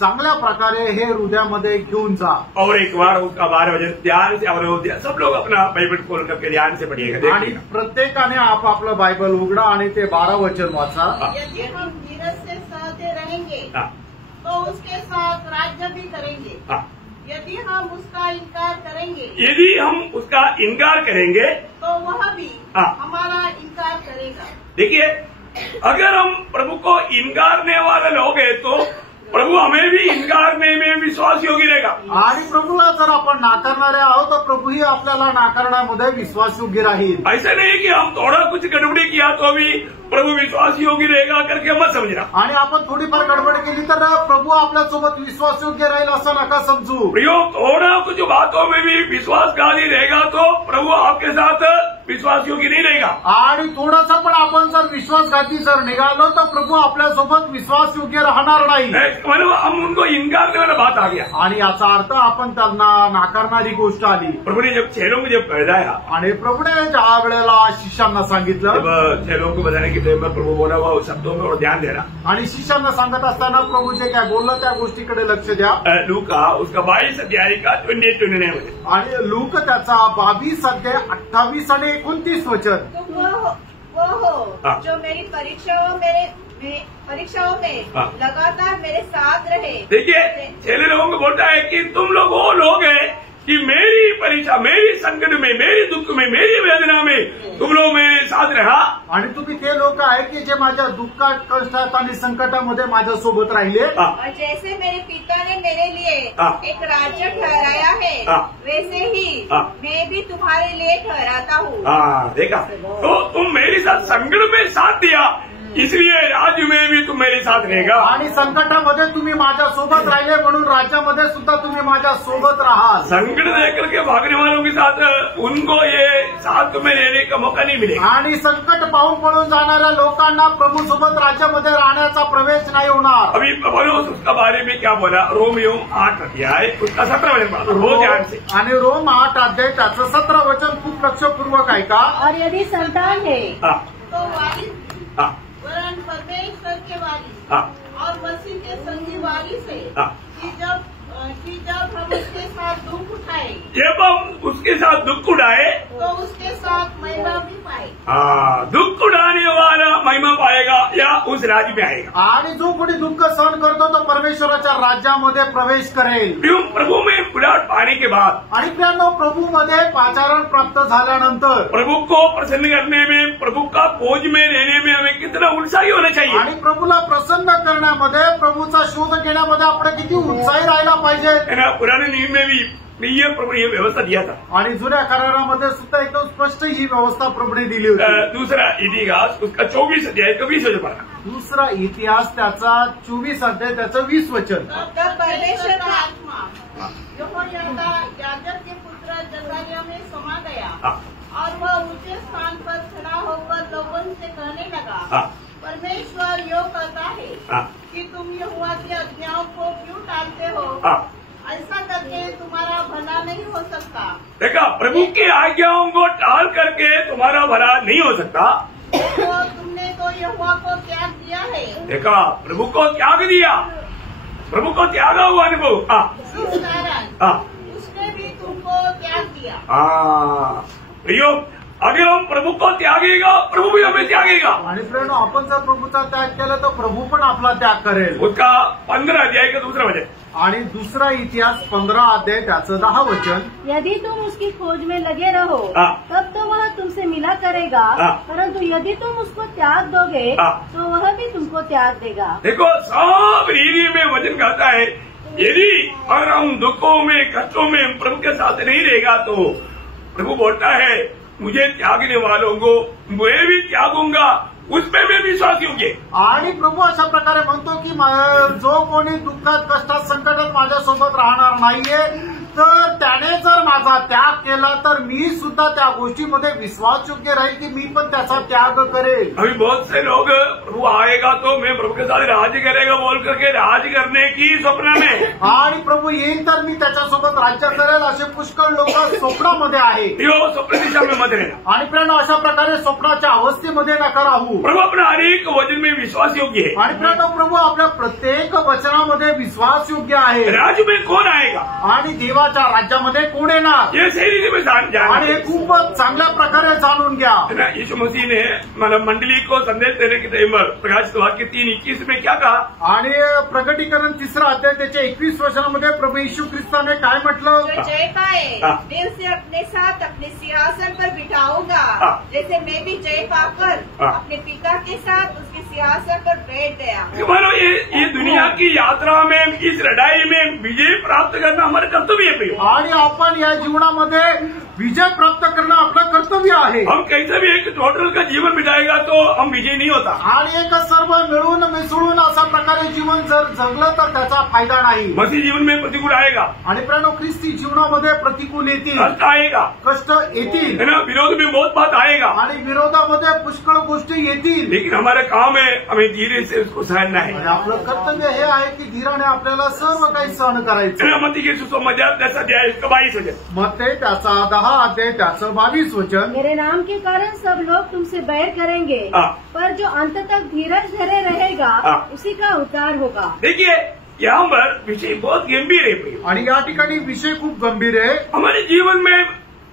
चांगल्या प्रकारे हे हृदयामध्ये घेऊन जा। और एक बार उसका 12 वचन ध्यान से, और सब लोग अपना बाइबल खोल करके ध्यान से पढ़िएगा, आणि प्रत्येकाने आपलं बायबल उघडा आणि ते 12 वचन वाचा। यदि हम धीरज से सहते रहेंगे तो उसके साथ राज्य भी करेंगे। यदि हम उसका इनकार करेंगे, यदि हम उसका इनकार करेंगे तो वह भी हमारा इनकार करेगा। देखिए, अगर हम प्रभु को इनकारने वाले लोग हैं तो प्रभु हमें भी इनकारने में विश्वास योग्य रहेगा। आणि प्रभूला जर आपण नाकारणारे आहोत तर प्रभूही आपल्याला नाकारण्यामध्ये विश्वास योग्य राहील। ऐसा नहीं कि हम थोड़ा कुछ गड़बड़ी किया तो भी प्रभु विश्वास योग्य रहेगा करके मत समझना। आणि आपण थोडीफार गडबड केली तर प्रभू आपल्यासोबत विश्वास योग्य राहील असं नका समजू। प्रियो, थोड़ा कुछ बातों में भी विश्वासघाती रहेगा तो प्रभु आपके साथ विश्वास योग्य नहीं रहेगा। आणि थोडासा पण आपण जर विश्वासघाती जर निघालो तर प्रभू आपल्यासोबत विश्वास योग्य राहणार नाही। मतलब हम उनको इनकारने वाला बात आ गया, आणि याचा अर्थ आपण त्यांना नाकारणारी गोष्ट आली। प्रभु ने जब चेलों को जब पहलाया, आणि प्रभूने ज्या वेळेला शिष्यांना सांगितलं, जब चेलों को बताने के टाइम पर प्रभु बोला वो शब्दों में ध्यान देना, आणि शिष्यांना सांगत असताना प्रभू जे काय बोललं त्या गोष्टीकडे लक्ष द्या। लूका उसका 22 अध्याय का 28-29 वचन, आणि लूक त्याचा 22 अध्याय 28 आणि 29 वचन। तुम वो हो जो मेरी परीक्षाओं में लगातार मेरे साथ रहे। देखिए, चेले लोगों को बोलता है कि तुम लोग वो लोग हैं कि मेरी परीक्षा, मेरी संकट में, मेरी दुख में, मेरी वेदना में तुम लोग मेरे साथ रहा। आणि तुम्ही ते लोक आहे की जे माझ्या दुःखात, कष्टात आणि संकटामध्ये माझ्यासोबत राहिले। और जैसे मेरे पिता ने मेरे लिए एक राज्य ठहराया है, वैसे ही मैं भी तुम्हारे लिए ठहराता हूँ। देखा, तो तुम मेरे साथ संकट में साथ दिया, इसलिए राज्य में भी तुम मेरे साथ रहेगा। आणि संकटामध्ये तुम्ही माझ्यासोबत राहिले म्हणून राज्यामध्ये सुद्धा तुम्ही माझ्यासोबत राहाल। संकट देख करके भागने वालों के साथ उनको ये साथ में रहने का मौका नहीं मिलेगा। आणि संकट पाहून पळून जाणाऱ्या लोकांना प्रभू सोबत राज्यामध्ये राहण्याचा प्रवेश नहीं होणार। अभी पौलुस उसका बारे में क्या बोला, रोमियो 8 अध्याय उसका 17 वचन पढ़ा, रोज ध्यान से। आणि रोम 8 अध्याय त्याचं 17 वचन खूप लक्षपूर्वक ऐका। और यदि संतान है तो वारिस वरन परमेश्वर के वारिस और मसीह के संगी वारिस है कि जब हम उसके साथ दुख उठाए, जब हम उसके साथ दुख उठाए तो उसके साथ महिमा भी पाए। दुख उठाने वाला महिमा पाएगा या उस राज्य में आएगा। आणि जो कोणी दुःख सहन करतो तो परमेश्वराच्या राज्यामध्ये प्रवेश करेल। क्यों? प्रभु में बुलाहट पाने के बाद, आणि प्रियांनो, प्रभूमध्ये पाचारण प्राप्त झाल्यानंतर प्रभु को प्रसन्न करने में, प्रभु का फौज में रहने में हमें कितना उत्साही होना चाहिए। आणि प्रभूला प्रसन्न करण्यामध्ये, प्रभूचा शोध घेण्यामध्ये आपण किती उत्साही राहायला पाहिजे। है ना, पुराने नियम में भी ये प्रभु ने व्यवस्था दिया था। आणि जुन्या करारामध्ये सुद्धा एकदम स्पष्ट ही व्यवस्था प्रभूने दिली होती। दूसरा इतिहास उसका 24 अध्याय का 20 वचन पढ़ा। दूसरा इतिहास त्याचा 24 अध्याय त्याचं 20 वचन। तब परमेश्वर का आत्मा यहोयादा याजक के पुत्र जकरिया में समा गया और वह ऊंचे स्थान पर खड़ा होकर लोगों से कहने लगा, परमेश्वर यो कहता है कि तुम यहोवा की आज्ञाओं को क्यों टालते हो? ऐसा करके तुम्हारा भला नहीं हो सकता। देखा, प्रभु की आज्ञाओं को टाल करके तुम्हारा भला नहीं हो सकता। तो तुमने तो यहोवा को त्याग दिया है। देखा, प्रभु को त्याग दिया, प्रभु को त्यागा हुआ अनुभव। इस कारण उसने भी तुमको त्याग दिया। प्रियो, अगर हम प्रभु को त्यागेगा, प्रभु भी हमें त्यागेगा। आणि प्रियांनो, आपण जर प्रभूचा त्याग केला तर प्रभू पण आपला त्याग करेल। उसका 15 अध्याय का दूसरा वचन। आणि दूसरा इतिहास 15 अध्याय त्याचं 10 वचन। यदि तुम उसकी खोज में लगे रहो तब तो वह तुमसे मिला करेगा, परंतु यदि तुम उसको त्याग दोगे तो वह भी तुमको त्याग देगा। देखो, सब रीति में वचन कहता है, यदि अगर हम दुखों में, कष्टों में प्रभु के साथ नहीं रहेगा तो प्रभु बोलता है, मुझे त्यागने वालों को मैं भी त्यागूंगा, उसमें मैं विश्वास योग्य। आणि प्रभू अशा प्रकारे म्हणतो की जो कोणी दुःखात, कष्टात, संकटात माझ्यासोबत राहणार नाहीये, तर त्याने जर माझा त्याग केला तर मी सुद्धा त्या गोष्टीमध्ये विश्वासयोग्य राहील की मी पण त्याचा त्याग करेल। अभी बहुत से लोग प्रभु आएगा तो मैं प्रभू के साथ राज्य करेगा बोल करके राज्य करने की स्वप्न में, आणि प्रभू येईल तर मी त्याच्यासोबत राज्य करेल असे पुष्कळ लोक स्वप्नामध्ये आहे। स्वप्न दिशा में मत रहना। आणि प्रियांनो, अशा प्रकारे स्वप्नाच्या अवस्थेमध्ये नका राहू। प्रभु अपना हर एक वचन में विश्वास योग्य है। आणि प्रियांनो, प्रभू आपल्या प्रत्येक वचनामध्ये विश्वास योग्य आहे। राज्य में कौन आएगा आणि देवाच्या राज्यामध्ये कोण येणार ये सही रीति में आणि हे खूप चांगल्या प्रकारे जाणून घ्या। यीशु मसीह ने मतलब मंडली को संदेश देने के टाइम पर प्रकाशित वाक्य 3:21 में क्या कहा? आणि प्रकटीकरण 3 अध्याय त्याच्या 21 वचनामध्ये प्रभू येशू ख्रिस्ताने काय म्हटलं? जो जय पाए मैं उसे अपने साथ अपने सिंहासन पर बिठाऊंगा, जैसे मैं भी जय पाकर अपने पिता के साथ उसके सिंहासन पर बैठ गया। मानो ये दुनिया की यात्रा में, इस लड़ाई में विजय प्राप्त करना हमारा कर्तव्य है। आणि आपण या जीवनामध्ये विजय प्राप्त करणं आपलं कर्तव्य आहे। हम कैसे भी एक टोटल का जीवन बिताएगा तो हम विजय नहीं होता। आणि एक सर्व मिळून मिसळून अशा प्रकारे जीवन जर जगलं तर त्याचा फायदा नाही। मसीह जीवन में प्रतिकूल आएगा आणि प्रियांनो, ख्रिस्ती जीवनामध्ये प्रतिकूल येतील, कष्ट आएगा, कष्ट येतील, है ना, विरोध में बहुत बात आएगा आणि विरोधामध्ये पुष्कळ गोष्टी येतील। लेकिन हमारा काम है हमें धीरे से उसको सहना है। आणि आपलं कर्तव्य हे आहे की धीराने आपल्याला सर्व काही सहन करायचं। मती के सुसमाचार 10 अध्याय 22 वचन। मत्ते त्याचा 10 अध्याय त्याचं 22 वचन। मेरे नाम के कारण सब लोग तुमसे बैर करेंगे, पर जो अंत तक धीरज धरे रहेगा उसी का उद्धार होगा। देखिए, यहाँ पर विषय बहुत गंभीर है आणि या ठिकाणी विषय खूप गंभीर आहे। हमारे जीवन में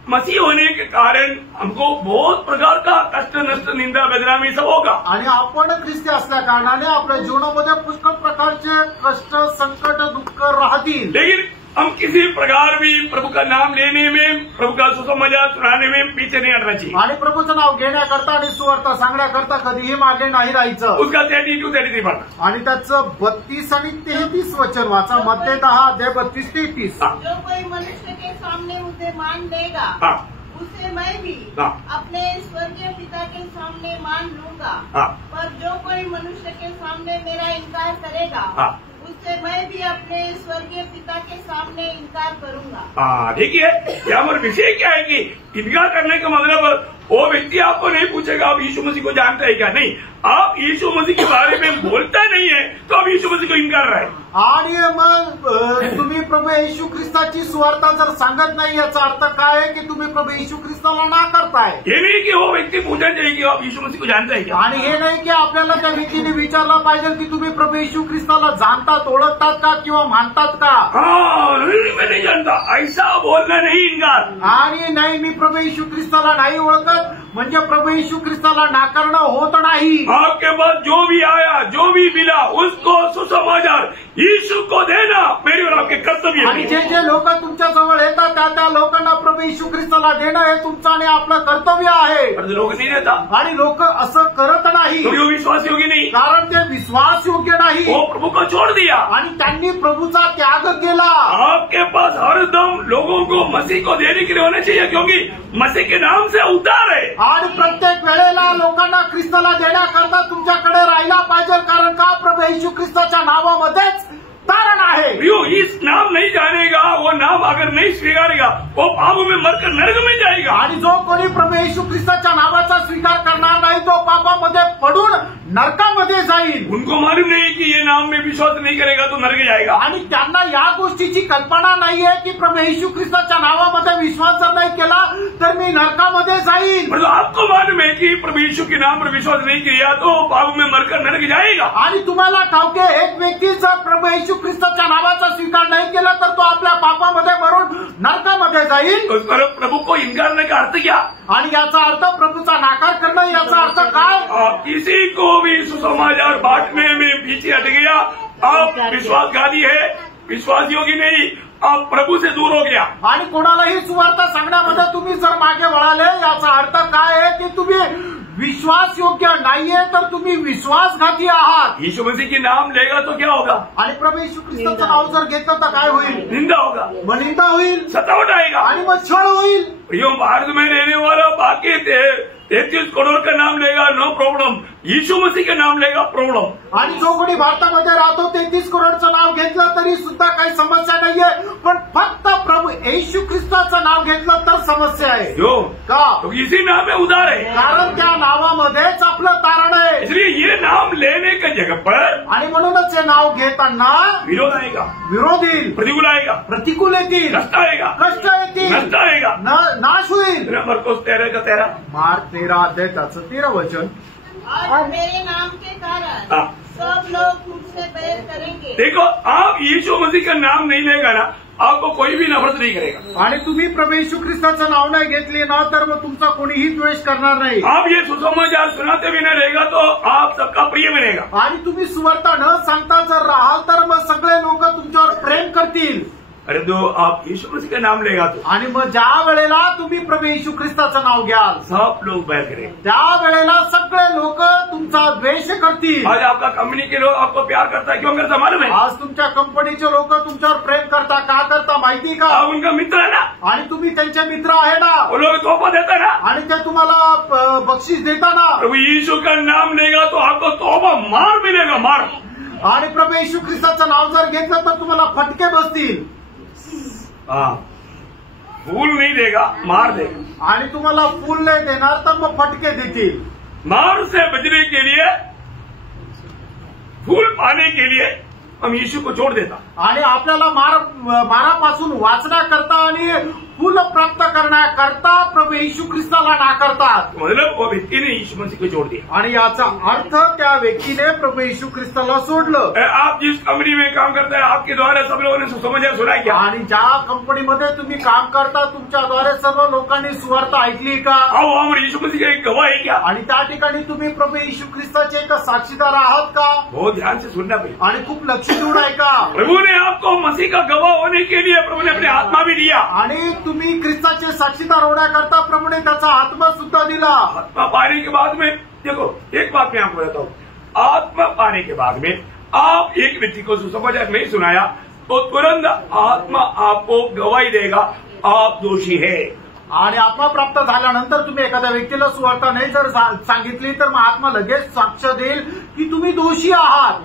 मसीह होने के कारण हमको बहुत प्रकार का कष्ट, नष्ट, निंदा, बदनामी सब होगा। आणि आपण ख्रिस्ती असल्या कारणाने आपल्या जीवनामध्ये पुष्कळ प्रकारचे कष्ट, संकट, दुःख राहतील। लेकिन हम किसी प्रकार भी प्रभु का नाम लेने में, प्रभु का सुसमाचार सुनाने में पीछे नहीं हटना चाहिए। आणि प्रभूचं नाव घेण्याकरता आणि सुवार्ता सांगण्याकरता कधीही मागे नाही राहायचं। उसका 32-33 पढ़ना। आणि त्याचं 32 आणि 33 वचन वाचा, मत्ते 10:32-33। जो कोई मनुष्य के सामने मुझे मान लेगा, हाँ उसे मैं भी हाँ। अपने स्वर्गीय पिता के सामने मान लूंगा। हाँ। पर जो कोई मनुष्य के सामने मेरा इनकार करेगा, हाँ। उससे मैं भी अपने स्वर्गीय पिता के सामने इनकार करूंगा। हाँ देखिए, यहाँ पर विषय क्या है कि इनकार करने का मतलब वो व्यक्ति आपको नहीं पूछेगा आप यीशु मसीह को जानते हैं क्या, नहीं, आप यीशु मसीह के बारे में बोलता नहीं है तो आप यीशु मसीह को इनकार रहे। आणि मग तुम्ही प्रभू येशू ख्रिस्ताची सुवार्ता जर सांगत नाही, याचा अर्थ काय आहे की तुम्ही प्रभू येशू ख्रिस्ताला नाकारताय। ये नहीं कि वो व्यक्ति पूछना चाहिए कि आप यीशु मसीह को जानते हैं क्या, आणि हे नाही की आपल्याला त्या व्यक्तीने विचारलं पाहिजे की तुम्ही प्रभू येशू ख्रिस्ताला जाणतात, ओळखतात का किंवा मानतात का। हाँ नहीं मैं नहीं जानता, ऐसा बोलना नहीं इनकार। आणि नाही मी प्रभू येशू ख्रिस्ताला नाही ओळखत म्हणजे प्रभू येशू ख्रिस्ताला नाकारणं होत नाही। आपके पास जो भी आया, जो भी मिला, उसको सुसमाचार यीशु को देना मेरी और आपके कर्तव्य आणि है। जे जे लोक तुमच्या जवळ येतात त्या लोकांना प्रभू येशू ख्रिस्ताला देणं हे तुमचं आणि आपलं कर्तव्य आहे। पर लोग नहीं देता, आणि लोक असं करत नाही क्योंकि वो विश्वास योग्य नहीं, कारण ते विश्वास योग्य नाही वो प्रभु को छोड़ दिया। आणि त्यांनी प्रभूचा त्याग केला। आपके पास हरदम लोगों को मसीह को देने के लिए होना चाहिए, क्योंकि मसीह के नाम से उद्धार है। आणि प्रत्येक वेळेला लोकांना ख्रिस्ताला देण्याकरता तुमच्याकडे राहिला पाहिजे, कारण का प्रभू येशू ख्रिस्ताच्या नावामध्येच तारण आहे। जो इस नाम नहीं जानेगा, वो नाम अगर नहीं स्वीकारेगा, वो पाप में मरकर नरक में जाएगा। आणि जो कोणी प्रभू येशू ख्रिस्ताच्या नावाचा स्वीकार करणार नाही तो पापामध्ये पडून नरकामध्ये जाईल। उनको मालूम नहीं कि ये नाम में विश्वास नहीं करेगा तो नरक जाएगा। आणि त्यांना या गोष्टीची कल्पना नाहीये की प्रभू येशू ख्रिस्ताच्या नावामध्ये विश्वास जर नाही केला तर मी नरकामध्ये जाईल। पर आपको मालूम है कि प्रभु यीशु के नाम पर विश्वास नहीं किया तो पाप में मरकर नरक जाएगा। आणि तुम्हाला ठाऊक आहे एक व्यक्ती जर प्रभू येशू ख्रिस्ताच्या नावाचा स्वीकार नाही केला तर तो आपल्या पापामध्ये मरून नरकामध्ये जाईल। उस पर प्रभु को इनकार करने का अर्थ क्या? आणि याचा अर्थ प्रभूचा नाकार करणं, याचा अर्थ काय? किसी को भी सुसमाचार बांटने में पीछे हट गया, आप विश्वासघाती है, विश्वास योगी नहीं, आप प्रभु से दूर हो गया। आणि कोणालाही सुवार्ता सांगण्यामध्ये तुम्ही जर मागे वळाले याचा अर्थ काय आहे की तुम्ही विश्वास योग्य नाहीये, तर तुम्ही विश्वासघाती आहात। यीशु मसीह के नाम लेगा तो क्या होगा? आणि प्रभू येशू ख्रिस्ताचं नाव जर घेतलं तर काय होईल? निंदा होगा, मग निंदा होईल, सतावट आएगा आणि मग छळ होईल। यो भारत में रहने वाला बाकी 33 करोड़ का नाम लेगा, नो प्रॉब्लम, यीशु मसीह का नाम लेगा प्रॉब्लम। आणि जो कोणी भारतामध्ये राहतो 33 करोडचं नाव घेतलं तरी सुद्धा काही समस्या नाहीये, पण फक्त प्रभू येशू ख्रिस्ताचं नाव घेतलं तर समस्या आहे। क्यों? का? तो इसी नाम में उधार है, कारण त्या नावामध्येच आपलं तारण आहे। इसलिए ये नाम लेने की जगह पर आणि म्हणूनच हे नाव घेताना विरोध आएगा, विरोध येईल, प्रतिकूल आएगा, प्रतिकूल येतील, कष्ट आएगा, कष्ट येतील, नष्ट आएगा, नाश होईल। मरकोस 13:13 मार्क 13:13 वचन। और मेरे नाम के कारण हाँ। सब लोग मुझसे बैर करेंगे। देखो, आप यीशु मसीह का नाम नहीं लेगा ना, आपको कोई भी नफरत नहीं करेगा। आणि तुम्ही प्रभू येशू ख्रिस्ताचं नाव नाही घेतले ना तर मग तुमचा कोणीही द्वेष करणार नाही। आप ये सुसमाचार सुनाते भी न रहेगा तो आप सबका प्रिय बनेगा। आणि तुम्ही सुवार्ता न सांगता जर राहाल तर मग सगळे लोक तुमच्यावर प्रेम करतील। अरे जो आप यीशु मसीह का नाम लेगा तो आणि मग ज्या वेळेला तुम्ही प्रभू येशू ख्रिस्ताचं नाव घ्याल सब लोग बैर करेंगे। त्या वेळेला सगळे लोक तुमचा द्वेष करतील। आज आपका कंपनी के लोग आपको प्यार करता है, क्यों करता मालूम है? आज तुमच्या कंपनीचे लोक तुमच्यावर प्रेम करता, का करता माहिती का? आप उनका मित्र है ना, आणि तुम्ही त्यांचे मित्र आहे ना, वो लोग तोहफा देता ना, आणि ते तुम्हाला बक्षीस देताना। प्रभु यीशु का नाम लेगा तो आपको तोहफा मार मिलेगा, मार। आणि प्रभू येशू ख्रिस्ताचं नाव जर घेतलं तर तुम्हाला फटके बसतील। हाँ, फूल नहीं देगा, मार देगा। आणि तुम्हाला फूल नाही देणार तर मग फटके देतील। मार से बचने के लिए, फूल पाने के लिए हम यीशु को छोड़ देता। आणि आपल्याला मारापासून वाचण्याकरता आणि फूल प्राप्त करण्याकरता प्रभू येशू ख्रिस्ताला नाकारतात. मतलब वो व्यक्ति ने यीशु मसीह को छोड़ दिया. आणि याचा अर्थ त्या व्यक्तीने प्रभू येशू ख्रिस्ताला सोडलं. आप जिस कंपनी में काम करते हैं आपके द्वारा सब लोगों ने सुसमाचार सुना क्या? आणि ज्या कंपनीमध्ये तुम्ही काम करता तुमच्याद्वारे सर्व लोकांनी सुवार्ता ऐकली का? हम यीशु मसीह का एक गवाह है क्या? आणि त्या ठिकाणी तुम्ही प्रभू येशू ख्रिस्ताचे एक साक्षीदार आहात का? बहुत ध्यान से सुनना भाई. आणि खूप लक्ष देऊन ऐका. प्रभु ने आपको मसीह का गवाह होने के लिए प्रभु ने अपने आत्मा भी दिया. आणि तुम्ही ख्रिस्ताचे साक्षीदार होण्याकरता प्रभूने त्याचा आत्मा सुद्धा दिला. आत्मा पाने के बाद में देखो एक बात मैं आपको बताता हूँ. आत्मा पाने के बाद में आप एक व्यक्ति को सुसमाचार नहीं सुनाया तो तुरंत आत्मा आपको गवाही देगा आप दोषी है. आणि आत्मा प्राप्त झाल्यानंतर तुम्ही एखाद्या व्यक्तीला सुवार्ता नाही जर सांगितली तर मग आत्मा लगेच साक्ष देईल की तुम्ही दोषी आहात.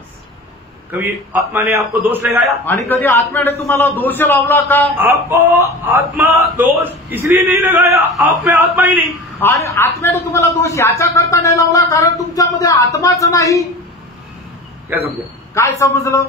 कभी आत्मा ने आपको दोष लगाया? आणि कधी आत्म्याने तुम्हाला दोष लावला का? आपको आत्मा दोष इसलिए नहीं लगाया आप में आत्मा ही नहीं. आणि आत्म्याने तुम्हाला दोष याच्याकरता नाही लावला कारण तुमच्यामध्ये आत्माच नाही. क्या समझा? काय समजलं?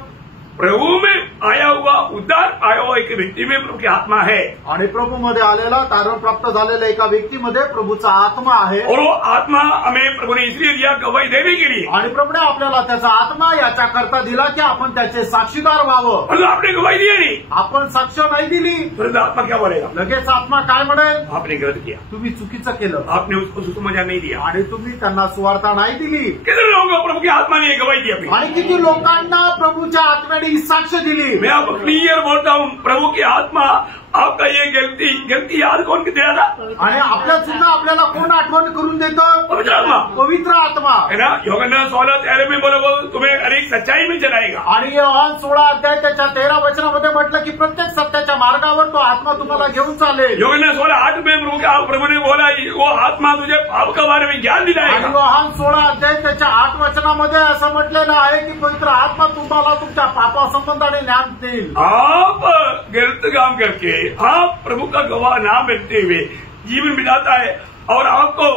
प्रभु में आया हुआ उद्धार पाया हुआ एक व्यक्ति में प्रभु की आत्मा है. आणि प्रभूमध्ये आलेला तारण प्राप्त झालेल्या एका व्यक्तीमध्ये प्रभूचा आत्मा आहे. और वो आत्मा हमें प्रभु ने इसलिए दिया गवाही देने के लिए. आणि प्रभूने आपल्याला त्याचा आत्मा याच्याकरता दिला की आपण त्याचे साक्षीदार व्हावं. और आपने गवाही दी नहीं, आपण साक्ष नाही दिली तुरंत आत्मा क्या बोलेगा? लगेच आत्मा काय म्हणेल? आपने गलत किया, तुम्ही चुकीचं केलं आपने उसको सुसमाचार नहीं दिया. आणि तुम्ही त्यांना सुवार्ता नाही दिली. कितने लोगों को प्रभु की आत्मा ने गवाही दी अपनी? आणि किती लोकांना प्रभूच्या आत्म्याने ही साक्ष दिली. मैं आपको क्लियर बोलता हूँ प्रभु की आत्मा आपका ये गलती याद कौन दिया था? आणि आपल्या सुद्धा आपल्याला कोण आठवण करून देतं? पवित्र आत्मा. पवित्र आत्मा है ना. यूहन्ना 16:13 में बोला वो तुम्हें हर एक सच्चाई में चलाएगा. आणि योहान 16 अध्याय त्याच्या 13 वचनामध्ये म्हटलं की प्रत्येक सत्याच्या मार्गावर तो आत्मा तुम्हाला घेऊन चालेल. यूहन्ना 16:8 में प्रभु ने बोला वो आत्मा तुझे पाप के बारे में ज्ञान आणि दिलाएगा. योहान 16 अध्याय त्याच्या 8 वचनामध्ये असं म्हटलेलं आहे की पवित्र आत्मा तुम्हाला तुमच्या पापासंबंधाने ज्ञान देईल. आप गलत काम करके आप प्रभु का गवाह ना बनते हुए जीवन बिताता है और आपको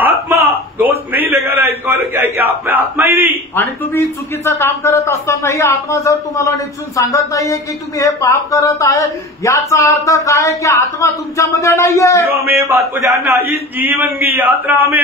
आत्मा दोष नहीं लगा रहा है. इसका मतलब क्या है कि आप में आत्मा ही नहीं. आणि तुम्ही चुकीचं काम करत असतानाही आत्मा जर तुम्हाला निक्षून सांगत नाहीये की तुम्ही हे पाप करत आहे याचा अर्थ काय की आत्मा तुमच्यामध्ये नाहीये. हमें बात को जानना. इस जीवन की यात्रा में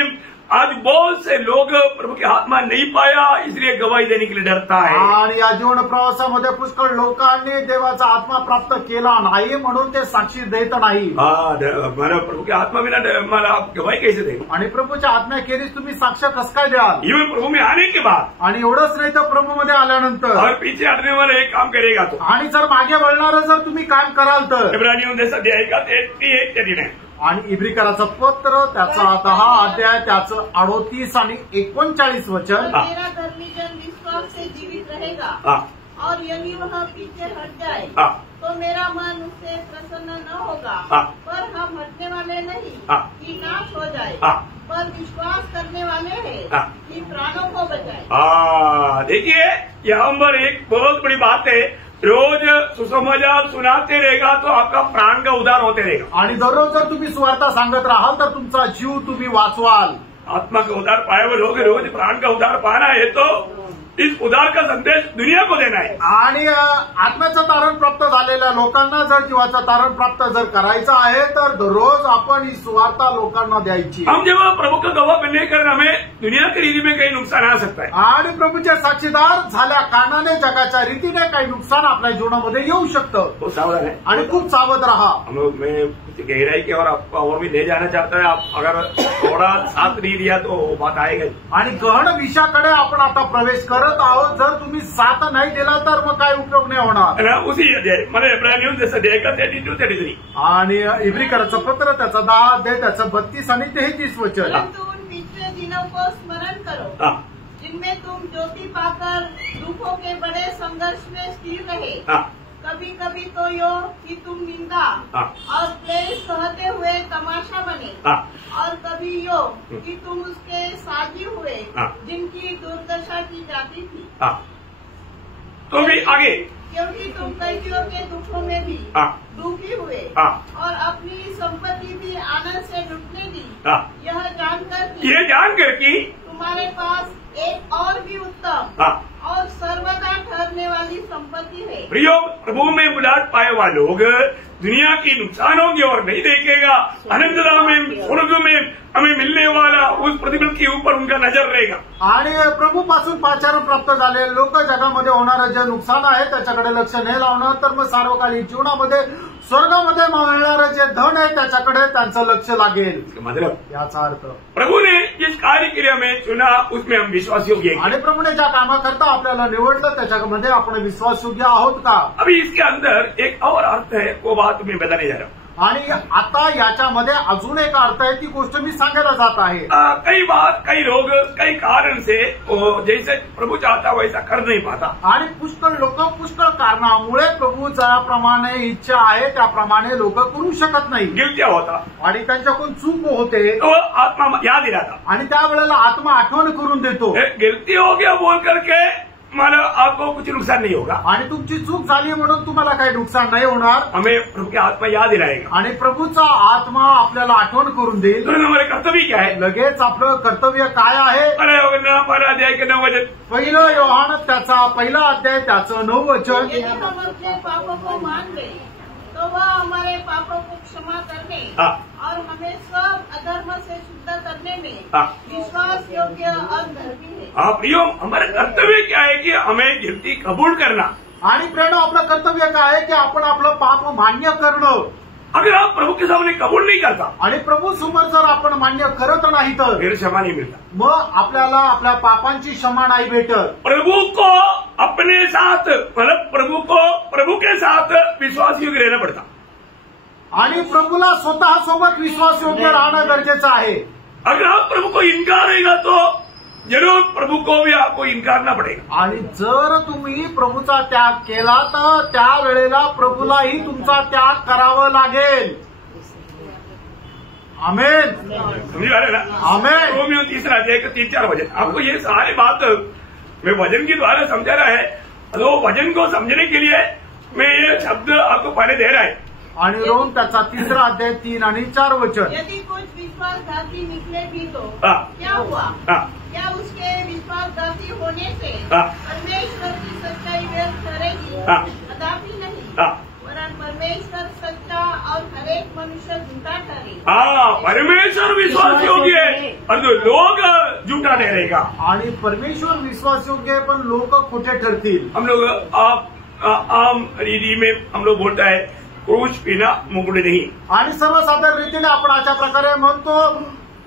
आज बहुत से लोग प्रभु की आत्मा नहीं पाया इसलिए गवाही देने के लिए डरता है. आणि या जीवन प्रवासामध्ये पुष्कळ लोकांनी देवाचा आत्मा प्राप्त केला नाही म्हणून ते साक्षी देत नाही. मला प्रभु की आत्मा बिना मला गवाही कैसे देगा? आणि प्रभूच्या आत्म्याखेरीज तुम्ही साक्ष कसं काय द्याल? इवन प्रभु में आने के बाद आणि एवढंच नाही तर प्रभूमध्ये आल्यानंतर और पीछे हटने वाला एक काम करेगा तो. आणि जर मागे वळणारं जर तुम्ही काम कराल तर इब्रानियों ने अध्याय का 31 आणि इब्रिकराचं पत्र त्याचा 10 अध्याय त्याचं 38 आणि 39 वचन. मेरा धर्मी जन विश्वास से जीवित रहेगा और यदि वह पीछे हट जाए तो मेरा मन उससे प्रसन्न न होगा. पर हम हटने वाले नहीं कि नाश हो जाए पर विश्वास करने वाले हैं कि प्राणों को बचाए. देखिए यहाँ पर एक बहुत बड़ी बात है. रोज सुसमाचार सुनाते रहेगा तो आपका प्राण का उद्धार होते रहेगा. आणि दररोज जर तुम्ही सुवार्ता सांगत राहाल तर तुमचा जीव तुम्ही वाचवाल. आत्मा का उद्धार पाए हुए लोग रोज प्राण का उद्धार पाना है तो इस उद्धार का संदेश दुनिया को देना है. आणि आत्म्याचं तारण प्राप्त झालेल्या लोकांना जर जीवाचं तारण प्राप्त जर करायचं आहे तर दररोज आपण ही सुवार्ता लोकांना द्यायची. हम जब प्रभु का गवाह बनने कर हमें दुनिया की रीति में कहीं नुकसान आ सकता है. आणि प्रभूचे साक्षीदार झाल्या कारणाने जगाच्या रीतीने काही नुकसान आपल्या जीवनामध्ये येऊ शकतं. तो सावधान है. आणि खूप सावध राहा. हम लोग मैं कुछ गहराई के और आपको और भी ले जाना चाहता है. आप अगर थोड़ा साथ नहीं दिया तो बात आएगा. आणि गहन विषयाकडे आपण आता प्रवेश करत आहोत. जर तुम्ही साथ नाही दिला तर मग काय उपयोग नाही होणार. उसी अध्याय मला इब्रानियों जसं अध्याय का 32-33 आणि इब्रिकराचं पत्र त्याचा 10 अध्याय त्याचं 32 आणि 33 वचन. परंतु उन पिछले दिनों को स्मरण करो जिनमें तुम ज्योति पाकर दुखों के बड़े संघर्ष में स्थिर रहे. कभी कभी तो यो कि तुम निंदा और क्लेश सहते हुए तमाशा बने और कभी यो कि तुम उसके साझी हुए जिनकी दुर्दशा की जाती थी. तो भी आगे क्योंकि तुम कैदियों के दुखों में भी दुखी हुए और अपनी संपत्ति भी आनंद से लुटने दी. यह जानकर कि तुम्हारे पास एक और भी उत्तम और सर्वदा ठहरने वाली संपत्ति है. प्रियो प्रभु में बुलाहट पाए हुआ लोग दुनिया की नुकसानों की ओर नहीं देखेगा, अनंतता में स्वर्ग में हमें मिलने वाला उस प्रतिफल के ऊपर उनका नजर रहेगा। आणि प्रभूपासून पाचारण प्राप्त झाले लोक जगामध्ये होणारं जे नुकसान आहे त्याच्याकडे लक्ष नाही लावणं, तर मग सार्वकालिक जीवनामध्ये स्वर्गामध्ये मिळणारं जे धन आहे त्याच्याकडे त्यांचं लक्ष लागेल। मतलब याचा अर्थ प्रभु ने जिस कार्य क्रिया में चुना उसमें हम विश्वास योग्य हैं। आणि प्रभूने ज्या कामाकरता आपल्याला निवडलं त्याच्यामध्ये आपण विश्वासयोग्य आहोत का? अभी इसके अंदर एक और अर्थ है, वो बात मैं बताने जा रहा हूँ। आणि आता याच्यामध्ये अजून एक अर्थ आहे, ती गोष्ट मी सांगायला जात आहे। कई बार कई लोग कई कारण से जैसे प्रभु चाहता वैसा कर नहीं पाता, आणि पुष्कळ लोक पुष्कळ कारणामुळे प्रभू ज्याप्रमाणे इच्छा आहे त्याप्रमाणे लोक करू शकत नाही, गिल्टिया होता आणि त्यांच्याकडून चूक होते, तो आत्मा याद दिलाता आणि त्यावेळेला आत्मा आठवण करून देतो गिल्टी हो गया बोल करके मतलब आपको कुछ नुकसान नहीं होगा, आणि तुमची चूक झाली म्हणून तुम्हाला काही नुकसान नाही होणार, हमें प्रभु की आत्मा याद दिलाएगा। आणि प्रभूचा आत्मा आपल्याला आठवण करून देईल। तो हमारे कर्तव्य क्या है? लगेच आपलं कर्तव्य काय आहे? पहला अध्याय के 9 वचन, पहिलं योहान त्याचा पहिला अध्याय त्याचं 9 वचन। यदि हम अपने पापों को मान ले तो वह हमारे पापों को क्षमा करने और हमें सब अधर्म से शुद्ध करने में विश्वास योग्य और धर्मी है। हाँ प्रियो, हमारा कर्तव्य क्या है कि हमें गिल्टी कबूल करना। आणि प्रेरणा आपलं कर्तव्य काय आहे की आपण आपलं पाप मान्य करणं। अगर आप प्रभु के सामने कबूल नहीं करता आणि प्रभू समोर जर आपण मान्य करत नाही तर फिर क्षमा नहीं मिलता, मग आपल्याला आपल्या पापांची क्षमा नाही भेटत। प्रभु को अपने साथ मतलब प्रभु को प्रभु के साथ विश्वास योग्य रहना पड़ता, आणि प्रभूला स्वतः सोबत विश्वास योग्य राहणं गरजेचं आहे। अगर आप प्रभु को इनकार रहेगा तो जरूर प्रभु को भी आपको इनकारना पड़ेगा, आणि जर तुम्ही प्रभूचा त्याग केला तर त्यावेळेला प्रभूलाही तुमचा त्याग करावा लागेल। आमेन, समझ आ रहे ना? आमेन। रोमियो 3 अध्याय का 3-4 वचन, आपको ये सारी बात मैं वचन के द्वारा समझा रहा है। तो वचन को समझने के लिए मैं ये शब्द आपको पहले दे रहा है। आणि रोम त्याचा 3 अध्याय 3 आणि 4 वचन। यदि कुछ विश्वासघाती निकले भी तो हाँ। क्या हुआ? हाँ। क्या उसके विश्वासघाती होने से हाँ। परमेश्वर की सच्चाई व्यर्थ ठहरेगी? हाँ। कदापि नहीं, हाँ। वरन परमेश्वर सच्चा और हरेक मनुष्य झूठा ठहरे। हाँ, परमेश्वर विश्वास योग्य है और जो लोग झूठा ठहरेगा। आणि परमेश्वर विश्वास योग्य आहे पण लोक खोटे ठरतील। हम लोग आम रीति में हम लोग बोलता है क्रूस बिना मुकुट नहीं, आणि सर्वसाधारण रीतीने आपण अशा प्रकारे म्हणतो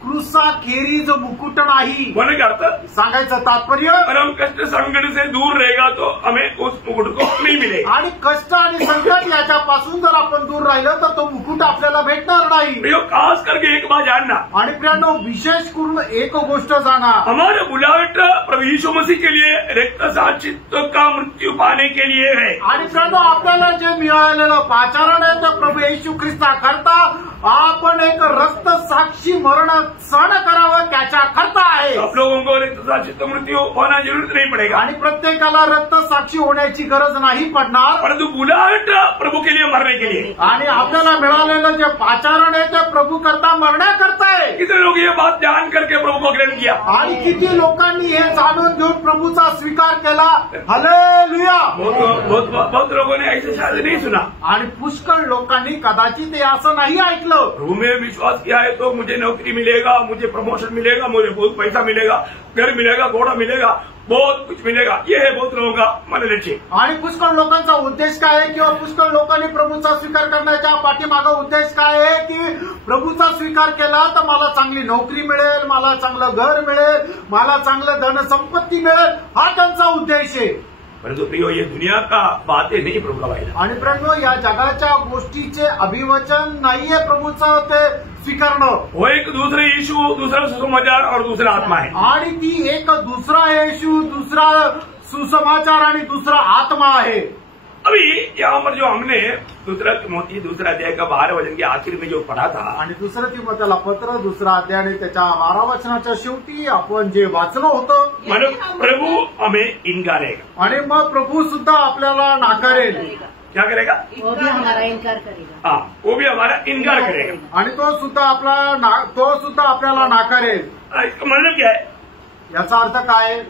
क्रूसचा खेरीज मुकुट नाही। होने का अर्थ सांगायचं तात्पर्य परम कष्ट संकट से दूर रहेगा तो हमें उस मुकुट को नहीं मिलेगा। आणि कष्ट आणि संकट याच्यापासून जर आपण दूर राहिलं तर तो मुकुट आपल्याला भेटणार नाही। प्रियो, खास करके एक बात जानना, आणि प्रियांनो विशेष करून एक गोष्ट जाणा, हमारे बुलावट प्रभु यीशु मसीह के लिए रक्त साक्षित्व का मृत्यू पाने के लिए है। आणि प्रियांनो आपल्याला जे मिळालेलं पाचारण आहे ते प्रभू येशू ख्रिस्ता करता आपण एक रक्त साक्षी मरण सहन करावं त्याच्या करता आहे। आप लोगों को रक्त साक्षित्व मृत्यू होना जरूरत नहीं पड़ेगा, आणि प्रत्येकाला रक्त साक्षी होण्याची गरज नाही पडणार, परंतु बुलावट प्रभु के लिए मरने के लिए। आणि आपल्याला मिळालेलं जे पाचारण आहे ते प्रभू करता मरण्याकरता आहे। कितने लोग ये बात जान करके प्रभु को ग्रहण किया? आणि किती लोकांनी हे जाणून घेऊन प्रभूचा स्वीकार केला? हालेलुया। बहुत लोगों ने ऐसे शायद नहीं सुना। आणि पुष्कळ लोकांनी कदाचित हे असं नाही ऐकलं। प्रभु में विश्वास किया है तो मुझे नौकरी मिलेगा, मुझे प्रमोशन मिलेगा, मुझे बहुत पैसा मिलेगा, घर मिलेगा, घोड़ा मिलेगा, बहुत कुछ मिलेगा, ये है बहुत लोगों का मन लक्ष्य। आणि पुष्कळ लोकांचा उद्देश काय आहे किंवा पुष्कळ लोकांनी प्रभूचा स्वीकार करण्याच्या पाठीमागे उद्देश काय आहे की प्रभूचा स्वीकार केला तर मला चांगली नोकरी मिळेल, मला चांगलं घर मिळेल, मला चांगलं धनसंपत्ती मिळेल, हा त्यांचा उद्देश आहे। परंतु प्रियो, ये दुनिया का बातें नहीं प्रभु का वायदा। आणि प्रेमो या जगाच्या गोष्टीचे अभिवचन नाहीये प्रभूचं ते स्वीकारणं। वो एक दूसरे यीशु, दूसरा सुसमाचार और दूसरा आत्मा है। आणि ती एक दूसरा येशू, दूसरा सुसमाचार आणि दूसरा आत्मा आहे। अभी यहाँ पर जो हमने दूसरा तिमोथी 2 अध्याय का 12 वचन के आखिर में जो पढ़ा था, आणि दुसरं तिमोथेला पत्र 2 अध्याय आणि त्याच्या 12 वचनाच्या शेवटी आपण जे वाचलं होतं, मतलब प्रभु हमें इनकारेगा। आणि मग प्रभू सुद्धा आपल्याला नाकारेल। क्या करेगा? वो भी हमारा इनकार करेगा। हाँ, वो भी हमारा इनकार करेगा आणि तो सुद्धा आपल्याला नाकारेल। इसका मतलब क्या है? याचा अर्थ काय?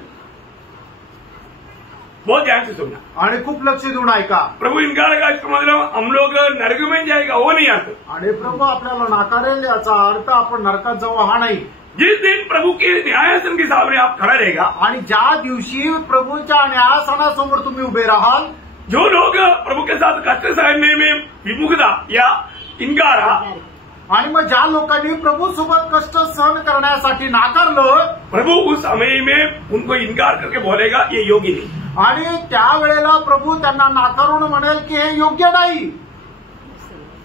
बहुत ध्यान से सुनना। आणि खूप लक्ष देऊन ऐका। प्रभु इनकार का इसका मतलब हम लोग नरक में जाएगा वो नहीं आता। आणि प्रभू आपल्याला नाकारेल याचा अर्थ आपण नरकात जाऊ हा नाही। जिस दिन प्रभु के न्यायासन के सामने आप खड़ा रहेगा, आणि ज्या दिवशी प्रभूच्या न्यायासनासमोर तुम्ही उभे राहाल, जो लोग प्रभु के साथ कष्ट सहने में विमुखता या इनकार, आणि मग ज्या लोकांनी प्रभू सोबत कष्ट सहन करण्यासाठी नाकारलं, प्रभु उस समय में उनको इनकार करके बोलेगा ये योग्य नहीं। आणि त्यावेळेला प्रभू त्यांना नाकारून म्हणेल की हे योग्य नाही।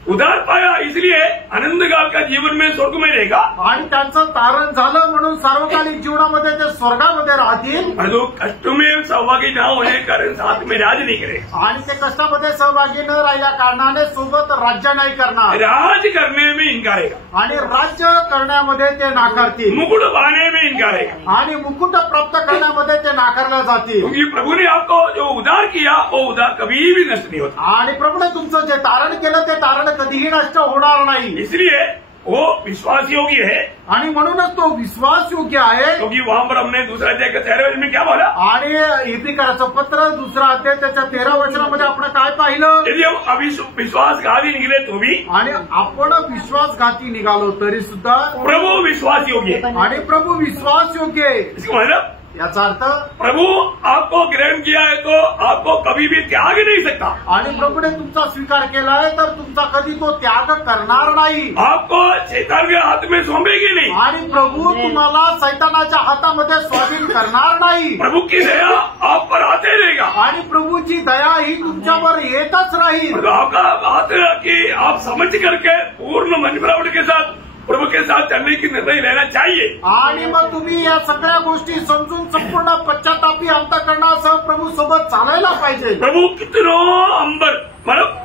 उद्धार पाया इसलिए आनंद काल का जीवन में स्वर्ग में रहेगा, आणि त्यांचं तारण झालं म्हणून सार्वकालिक जीवनामध्ये ते स्वर्गामध्ये राहतील। परंतु कष्ट में सहभागी न होने के कारण साथ में राज नहीं करे, आणि ते कष्टामध्ये सहभागी न राहिल्या कारणाने सोबत राज्य नाही करणार, राज करने में इनकारेगा, आणि राज्य करण्यामध्ये ते नाकारतील, मुकुट पाने में इनकारेगा। आणि मुकुट प्राप्त करण्यामध्ये ते नाकारल्या जातील। क्योंकि प्रभु ने आपको जो उद्धार किया वो उद्धार कभी भी नष्ट नहीं होता, आणि प्रभूने तुमचं जे तारण केलं ते तारण कधीही नष्ट होणार नाही। इसलिए वो विश्वास योग्य है। आणि म्हणूनच तो विश्वास योग्य आहे। क्योंकि वहां पर हमने दूसरा अध्याय के 13वें वचन में क्या बोला, आणि इब्रिकराचं पत्र 2 अध्याय त्याच्या 13 वचनामध्ये आपण काय पाहिलं, यदि हम विश्वासघाती निकले तो भी, आणि आपण विश्वासघाती निघालो तरी सुद्धा प्रभु विश्वास योग्य है। आणि प्रभू विश्वास योग्य आहे। इसका मतलब याचा अर्थ प्रभु आपको ग्रहण किया है तो आपको कभी भी त्याग नहीं सकता, आणि प्रभूने तुमचा स्वीकार केलाय तर तुमचा कधी तो त्याग करणार नाही, आपको शैतान के हाथ में सौंपेगी नहीं, आणि प्रभू तुम्हाला सैतानाच्या हातामध्ये स्वाधीन करणार नाही। प्रभु की दया आप पर आते रहेगा, आणि प्रभूची दया ही तुमच्यावर येतच राहील। तो आपका बात है कि आप समझ करके पूर्ण मन बनावट के साथ प्रभु के साथ चलने की निर्णय लेना चाहिए। आणि मग तुम्ही या सगळ्या गोष्टी समजून संपूर्ण पश्चातापी अंतःकरणासह प्रभू सोबत चालायला पाहिजे। प्रभु कितनो अंबर मतलब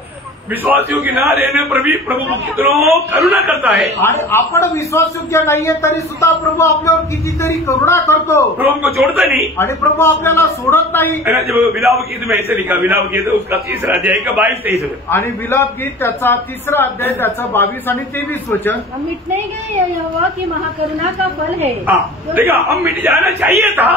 विश्वासियों की न रहने पर भी प्रभु कितनो करुणा करता है, आणि आपण विश्वासयोग्य नाहीये तरी सुद्धा प्रभू आपल्यावर कितीतरी करुणा करतो। प्रभु हमको छोड़ता नहीं। आणि प्रभू आपल्याला सोडत नाही। है ना, जब विलाप गीत में ऐसे लिखा, विलाप गीत उसका 3 अध्याय का 22-23 वचन, आणि विलाप गीत त्याचा 3 अध्याय त्याचं 22 आणि 23 वचन, हम मिट नहीं गए, यह यहोवा की महाकरुणा का फल है। हाँ देखा, हम मिट जाना चाहिए था,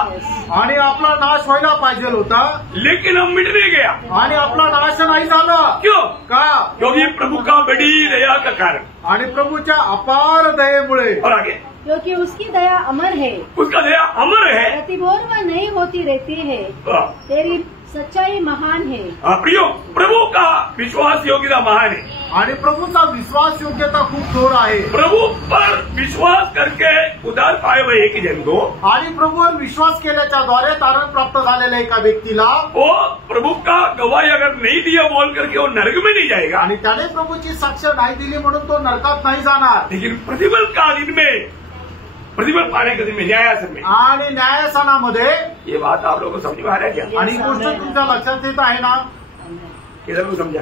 आणि आपला नाश व्हायला पाहिजे होता, लेकिन हम मिट नहीं गया। आणि आपला नाश नाही झाला। क्यों? का? क्योंकि प्रभु का बड़ी दया का कारण, आणि प्रभूच्या अपार दयेमुळे। और आगे क्योंकि उसकी दया अमर है, उसका दया अमर है। प्रतिभोर व नहीं होती रहती है, हाँ, तेरी सच्चाई महान है। प्रियो, प्रभु का विश्वास योग्यता महान है, आणि प्रभूचा विश्वास योग्यता खूप थोर आहे। प्रभु पर विश्वास करके उद्धार पाए हुए एक जन को, आणि प्रभूवर विश्वास केल्याच्या द्वारे तारण प्राप्त झालेल्या एका व्यक्तीला, वो प्रभु का गवाही अगर नहीं दिया बोल करके वो नरक में नहीं जाएगा, आणि त्याने प्रभूची साक्ष नाही दिली म्हणून तो नरकात नाही जाणार, लेकिन प्रतिफल का दिन में, प्रतिफल पाने के दिन में, न्यायासन में। आणि न्यायासनामध्ये। ये बात आप लोगों को समझ में आ रहा है क्या? आणि ही गोष्ट तुमच्या लक्षात येत आहे ना? किधर को समझा?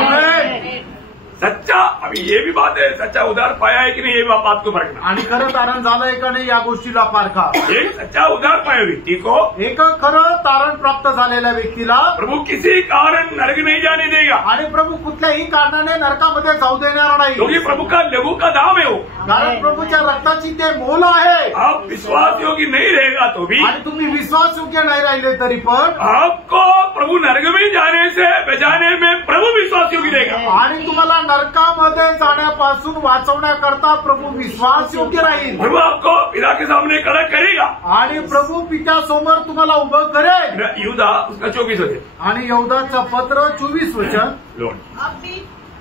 आमेन। सच्चा, अभी ये भी बात है, सच्चा उद्धार पाया है कि नहीं, ये बात को परखना। आणि खरं तारण झालंय का नाही या गोष्टीला पारखा। एक सच्चा उद्धार पाया व्यक्ति को एक खरं तारण प्राप्त झालेल्या व्यक्तीला प्रभु किसी कारण नरक नहीं जाने देगा, आणि प्रभू कुठल्याही कारणाने नरकामध्ये जाऊ देणार नाही, क्योंकि प्रभु का लघु का दाम है वो। कारण प्रभूच्या रक्ताची ते मोल आहे। आप विश्वास योग्य नहीं रहेगा तो भी, आणि तुम्ही विश्वास योग्य नाही राहिले तरी पण आपको प्रभु नरक में जाने से बचाने में प्रभु विश्वास योग्य रहेगा, आणि तुम्हाला नरकामध्ये जाण्यापासून वाचवण्याकरता प्रभू विश्वास योग्य राहील। प्रभु आपको पिता के सामने खड़ा करेगा, आणि प्रभू पित्यासमोर तुम्हाला उभं करेल। युदा उसका 24 वचन, आणि यहूदाचं पत्र 24 वचन,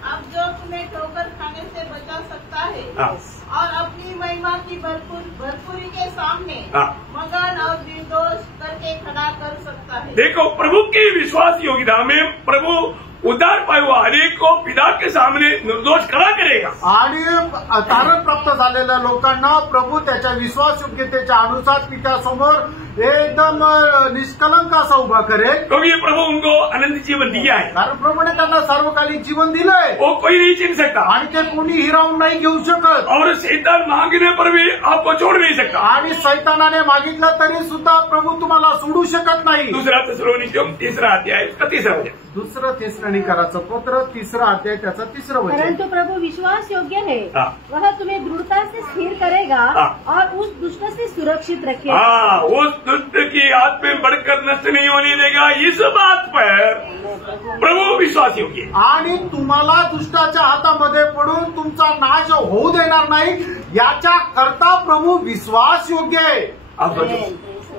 अब जो तुम्हें ठोकर खाने से बचा सकता है हाँ, और अपनी महिमा की भरपूरी के सामने हाँ, मगन और निर्दोष करके खड़ा कर सकता है। देखो प्रभु की विश्वास योग्यता में प्रभु उद्धार पाए हुआ अनेक को पिता के सामने निर्दोष खड़ा करेगा, आणि तारण प्राप्त झालेल्या लोकांना प्रभू त्याच्या विश्वास योग्यतेच्या अनुसार पित्यासमोर एकदम निष्कलंक असा उभा करेल, क्योंकि ये प्रभु उनको अनंत जीवन दिया है, कारण प्रभूने त्यांना सार्वकालिक जीवन दिलंय, वो कोई नहीं छीन सकता, आणि ते कोणी हिरावून नाही घेऊ शकत, और शैतान मांगने पर भी आपको छोड़ नहीं सकता, आणि सैतानाने मागितलं तरी सुद्धा प्रभू तुम्हाला सोडू शकत नाही। दूसरा थिस्सलुनीकियों 3 अध्याय उसका 3 वचन, 2 थिस्सलुनीकियों तेसलोनिकराचं पत्र 3 अध्याय त्याचा 3 वचन। परंतु प्रभु विश्वास योग्य है, हाँ। वह तुम्हें दृढ़ता से स्थिर करेगा हाँ। और उस दुष्ट से सुरक्षित रखेगा। हाँ, उस दुष्ट की हाथ में बढ़कर नष्ट नहीं होने देगा। इस बात पर प्रभु विश्वास योग्य है। आणि तुम्हाला दुष्टाच्या हातामध्ये पडून तुमचा नाश होऊ देणार नाही याच्या करता प्रभु विश्वास योग्य आहे। आप सोचो,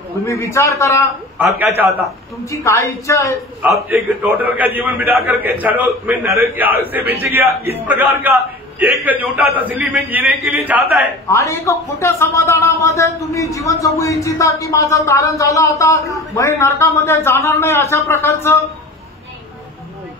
तुम्ही विचार करा, आप क्या चाहता? तुमची काय इच्छा आहे? आप एक डॉक्टर का जीवन बिता करके चलो मैं नरक की आग से बच गया, इस प्रकार का एक झूठा तसली में जीने के लिए चाहता है। आणि एक खोट्या समाधानामध्ये तुम्ही जीवन जगू इच्छिता की माझं तारण झालं, आता मी नरकामध्ये जाणार नाही, अशा प्रकारचं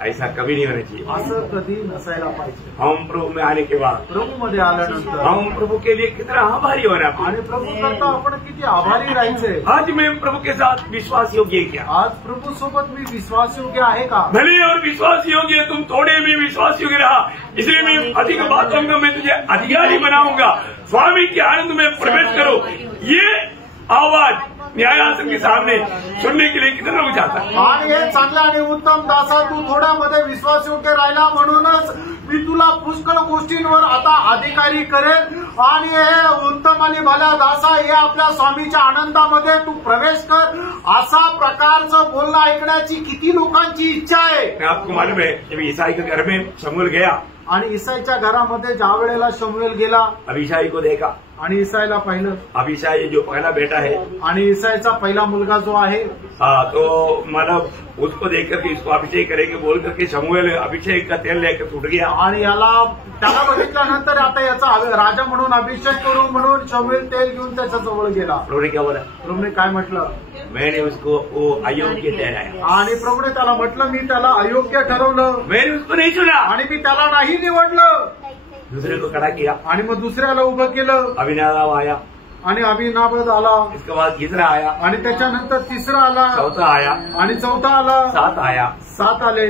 ऐसा कभी नहीं होना चाहिए। असं कधी नसायला पाहिजे। हम प्रभु में आने के बाद प्रभू मध्ये आल्यानंतर हम प्रभु के लिए कितना आभारी होना। आणि प्रभू करता आपण किती आभारी राहायचे। आज मैं प्रभु के साथ विश्वास योग्य है क्या? आज प्रभू सोबत मी विश्वास योग्य आहे का? भले और विश्वास योग्य है, तुम थोड़े में विश्वास योग्य रहा, इसलिए मैं अधिक बातों में मैं तुझे अधिकारी बनाऊंगा। स्वामी के आनंद में प्रवेश करो, ये आवाज न्यायासन के सामने सुनने के लिए कितना लोग चाहता है। आणि हे चांगलं आणि उत्तम दासा, तू थोड्यामध्ये विश्वास योग्य राहिला म्हणूनच मी तुला पुष्कळ गोष्टींवर आता अधिकारी करेल। आणि हे उत्तम आणि भल्या दासा, हे आपल्या स्वामीच्या आनंदामध्ये तू प्रवेश कर, असा प्रकारचं बोलणं ऐकण्याची किती लोकांची इच्छा आहे। मैं आपको मालूम है, जब ईसाई के घर में शमूएल गया, आणि ईसाईच्या घरामध्ये ज्या वेळेला शमूएल गेला, अभिषाई को देखा, आणि ईसाईला पाहिलं, अभिषाई जो पहला बेटा है, आणि ईसाईचा पहिला मुलगा जो आहे, तो मतलब उसको देख करके इसको अभिषेक करेंगे बोल करके शमूएल अभिषेक का तेल लेकर टूट गया। आणि त्याला बघितल्यानंतर आता याचा राजा म्हणून अभिषेक करू म्हणून शमूएल तेल घेऊन त्याच्या जवळ गेला। प्रभुने क्या बोला? प्रभूने काय म्हटलं? मैंने उसको वो अयोग्य ठहराया। आणि प्रभूने त्याला म्हटलं, मी त्याला अयोग्य ठरवलं मैंने उसको नहीं चुना, आणि मी त्याला नाही निवडलं। दूसरे को खड़ा किया। आणि मग दुसऱ्याला उभं केलं, अभिनदाब आया, आणि अभिनाभद आला, इसके बाद तीसरा आया, आणि त्याच्यानंतर 3रा आला, चौथा आया, आणि 4था आला, 7 आया, 7 आले,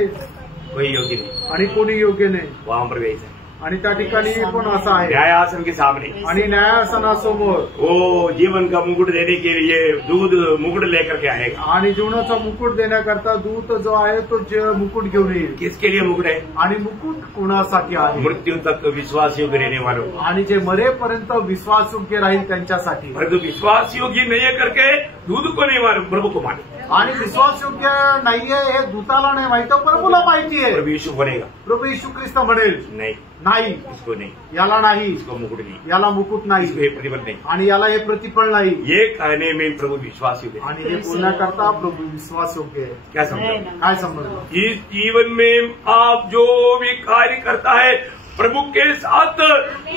कोई योग्य नहीं, आणि कोणी योग्य नाही। वहां पर गई। आणि त्या ठिकाणी पण असं आहे, न्यायासन के सामने आणि न्यायासनासमोर वो जीवन का मुकुट देने के लिए दूध मुकुट लेकर के आएगा। आणि जीवनाचा मुकुट देण्याकरता दूत जो आहे तो मुकुट घेऊन येईल। किसके लिए मुकुट है? आणि मुकुट कोणासाठी आहे? मृत्यु तक विश्वास योग्य रहने वालों, आणि जे मरेपर्यंत विश्वासयोग्य राहील त्यांच्यासाठी। परंतु विश्वास योग्य नहीं है करके दूध को नहीं मालूम, प्रभु को मालूम। आणि विश्वासयोग्य नाहीये हे दूताला नाही माहित, प्रभूला माहिती आहे। प्रभु यीशु बनेगा, प्रभू येशू ख्रिस्त म्हणेल, नहीं नाही, इसको नहीं, याला नाही, इसको मुकुट नहीं, याला मुकुट इसको नाही, ये प्रतिफल नहीं। आणि याला हे प्रतिफळ नाही। ये कहने में प्रभु विश्वास योग्य है। आणि हे बोलण्याकरता प्रभू विश्वासयोग्य आहे। क्या समझो? काय समजलं? इस जीवन में आप जो भी कार्य करता है प्रभु के साथ,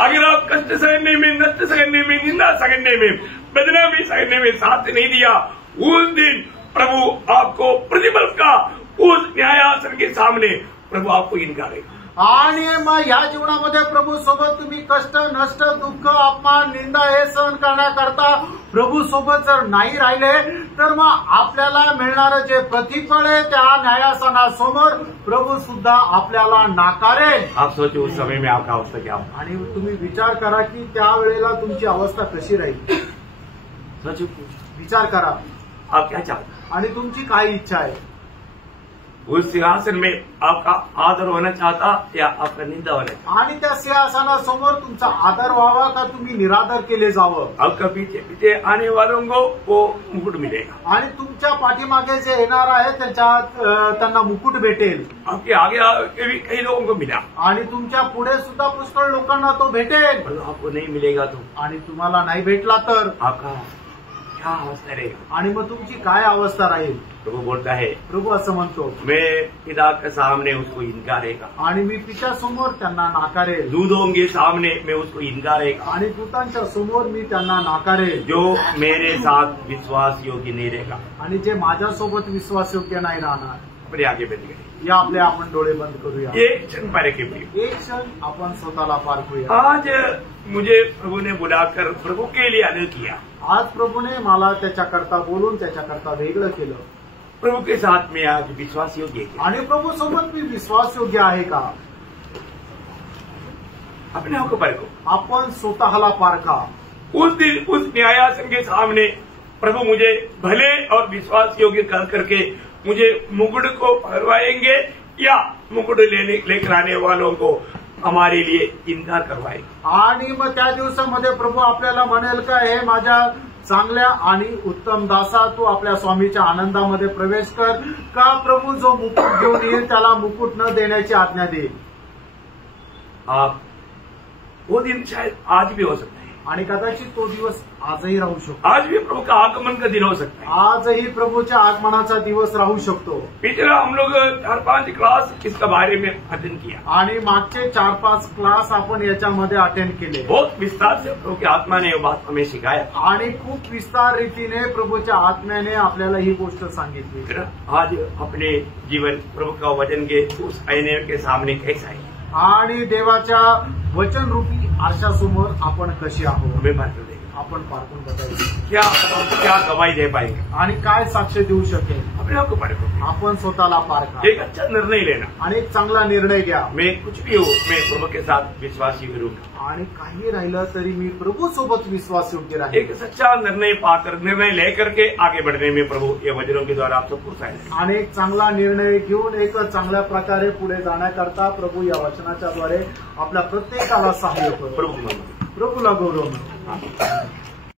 अगर आप कष्ट सहने में, नष्ट सहने में, निंदा सहने में, बदनामी सहने में साथ नहीं दिया, उस दिन प्रभु आपको प्रतिफल का उस न्यायासन के सामने प्रभु आपको इनकारेगा। आणि मग ह्या जीवनामध्ये प्रभू सोबत तुम्ही कष्ट, नष्ट, दुःख, अपमान, निंदा हे सहन करण्याकरता प्रभू सोबत जर नाही राहिले, तर मग आपल्याला मिळणारं जे प्रतिफळ आहे त्या न्यायासनासमोर प्रभू सुद्धा आपल्याला नाकारेल। आप सोचो उस समय में आपका अवस्था क्या होगा? आणि तुम्ही विचार करा की त्यावेळेला तुमची अवस्था कशी राहील। सोचो, विचार करा, आप क्या चाहते? आणि तुमची काय इच्छा आहे? उस सिंहासन में आपका आदर होना चाहता या आपका निंदा होना चाहता? आणि त्या सिंहासनासमोर तुमचा आदर व्हावा का तुम्ही निरादर केले जावं? आपका पीछे पीछे आने वालों को वो मुकुट मिलेगा, आणि तुमच्या पाठीमागे जे येणार आहे त्याच्यात त्यांना मुकुट भेटेल, आपके आगे आगे भी कई लोगों को मिला, आणि तुमच्या पुढे सुद्धा पुष्कळ लोकांना तो भेटेल। पर आपको नहीं मिलेगा तो आणि तुम्हाला नाही भेटला तर आपका क्या अवस्था रहेगा? आणि मग तुमची काय अवस्था राहील? प्रभु बोलता है, प्रभू असं म्हणतो, मैं पिता के सामने उसको इनकारेगा, आणि मी पित्यासमोर त्यांना नाकारेल, दूधों के सामने मैं उसको इनकारेगा, आणि दूतांच्या समोर मी त्यांना नाकारेल, जो मेरे साथ विश्वास योग्य नहीं रहेगा। आणि जे माझ्यासोबत विश्वासयोग्य नाही राहणार। अपने आगे बढ़ गए, या आपले आपण डोळे बंद करूया, एक क्षण पहले के प्रिय, एक क्षण आपण स्वतःला पारखूया। आज मुझे प्रभु ने बुलाकर प्रभु के लिए अलग किया। आज प्रभूने मला त्याच्याकरता बोलून त्याच्याकरता वेगळं केलं। प्रभु के साथ में आज विश्वास योग्य है, आणि प्रभू सोबत मी विश्वासयोग्य आहे का? अपने आप को परखो, आपण स्वतःला पारखा। उस दिन उस न्यायासन के सामने प्रभु मुझे भले और विश्वास योग्य कर करके मुझे मुकुट को पहनवाएंगे या मुकुट लेकर आने वालों को हमारे लिए इंतजार करवाए। आणि मग त्या दिवसामध्ये प्रभू आपल्याला म्हणेल का, हे माझ्या चांगल्या आणि उत्तम दासा, तू आपल्या स्वामीच्या आनंदामध्ये प्रवेश कर का? प्रभू जो मुकुट घेऊन येईल त्याला मुकुट न देण्याची आज्ञा देईल। आप वो दिन शायद आज भी हो सकता है, आणि कदाचित तो दिवस आजही राहू शकतो। आज भी प्रभु का आगमन का दिन हो सकता है, आजही प्रभूच्या आगमनाचा दिवस राहू शकतो। पिछला हम लोग 4-5 क्लास इसका बारे में अध्ययन किया, आणि मागचे 4-5 क्लास आपण याच्यामध्ये अटेंड केले। बहुत विस्तार से प्रभु की आत्मा ने ये बात हमें सिखाया। आणि खूप विस्तार रीतीने प्रभूच्या आत्म्याने आपल्याला ही गोष्ट सांगितली। आज अपने जीवन प्रभु का वचन के उस आईने के सामने कैसा है, आणि देवाच्या वचन रूपी आरशासमोर आपण कशी आहोत, हमें पात्र देगा। आपण पारखून बघायचं, क्या गवाही दे पाएंगे, आणि काय साक्ष देऊ शकेल, अपने आप को परखो, आपण स्वतःला पारखा, एक अच्छा निर्णय लेना। आणि एक चांगला निर्णय घ्या। मैं कुछ भी हो, मैं प्रभु के साथ विश्वासी करूंगा, आणि काही राहिलं तरी मी प्रभू सोबत विश्वास योग्य राहील। एक सच्चा निर्णय पाकर, निर्णय लेकर के आगे बढ़ने में प्रभु ये वचनों के द्वारा आप सबको सहायता। आणि एक चांगला निर्णय घेऊन एक चांगल्या प्रकारे पुढे जाण्याकरता प्रभू या वचनाच्या द्वारे आपल्या प्रत्येकाला सहाय्य करो। प्रभु प्रभूला गौरव.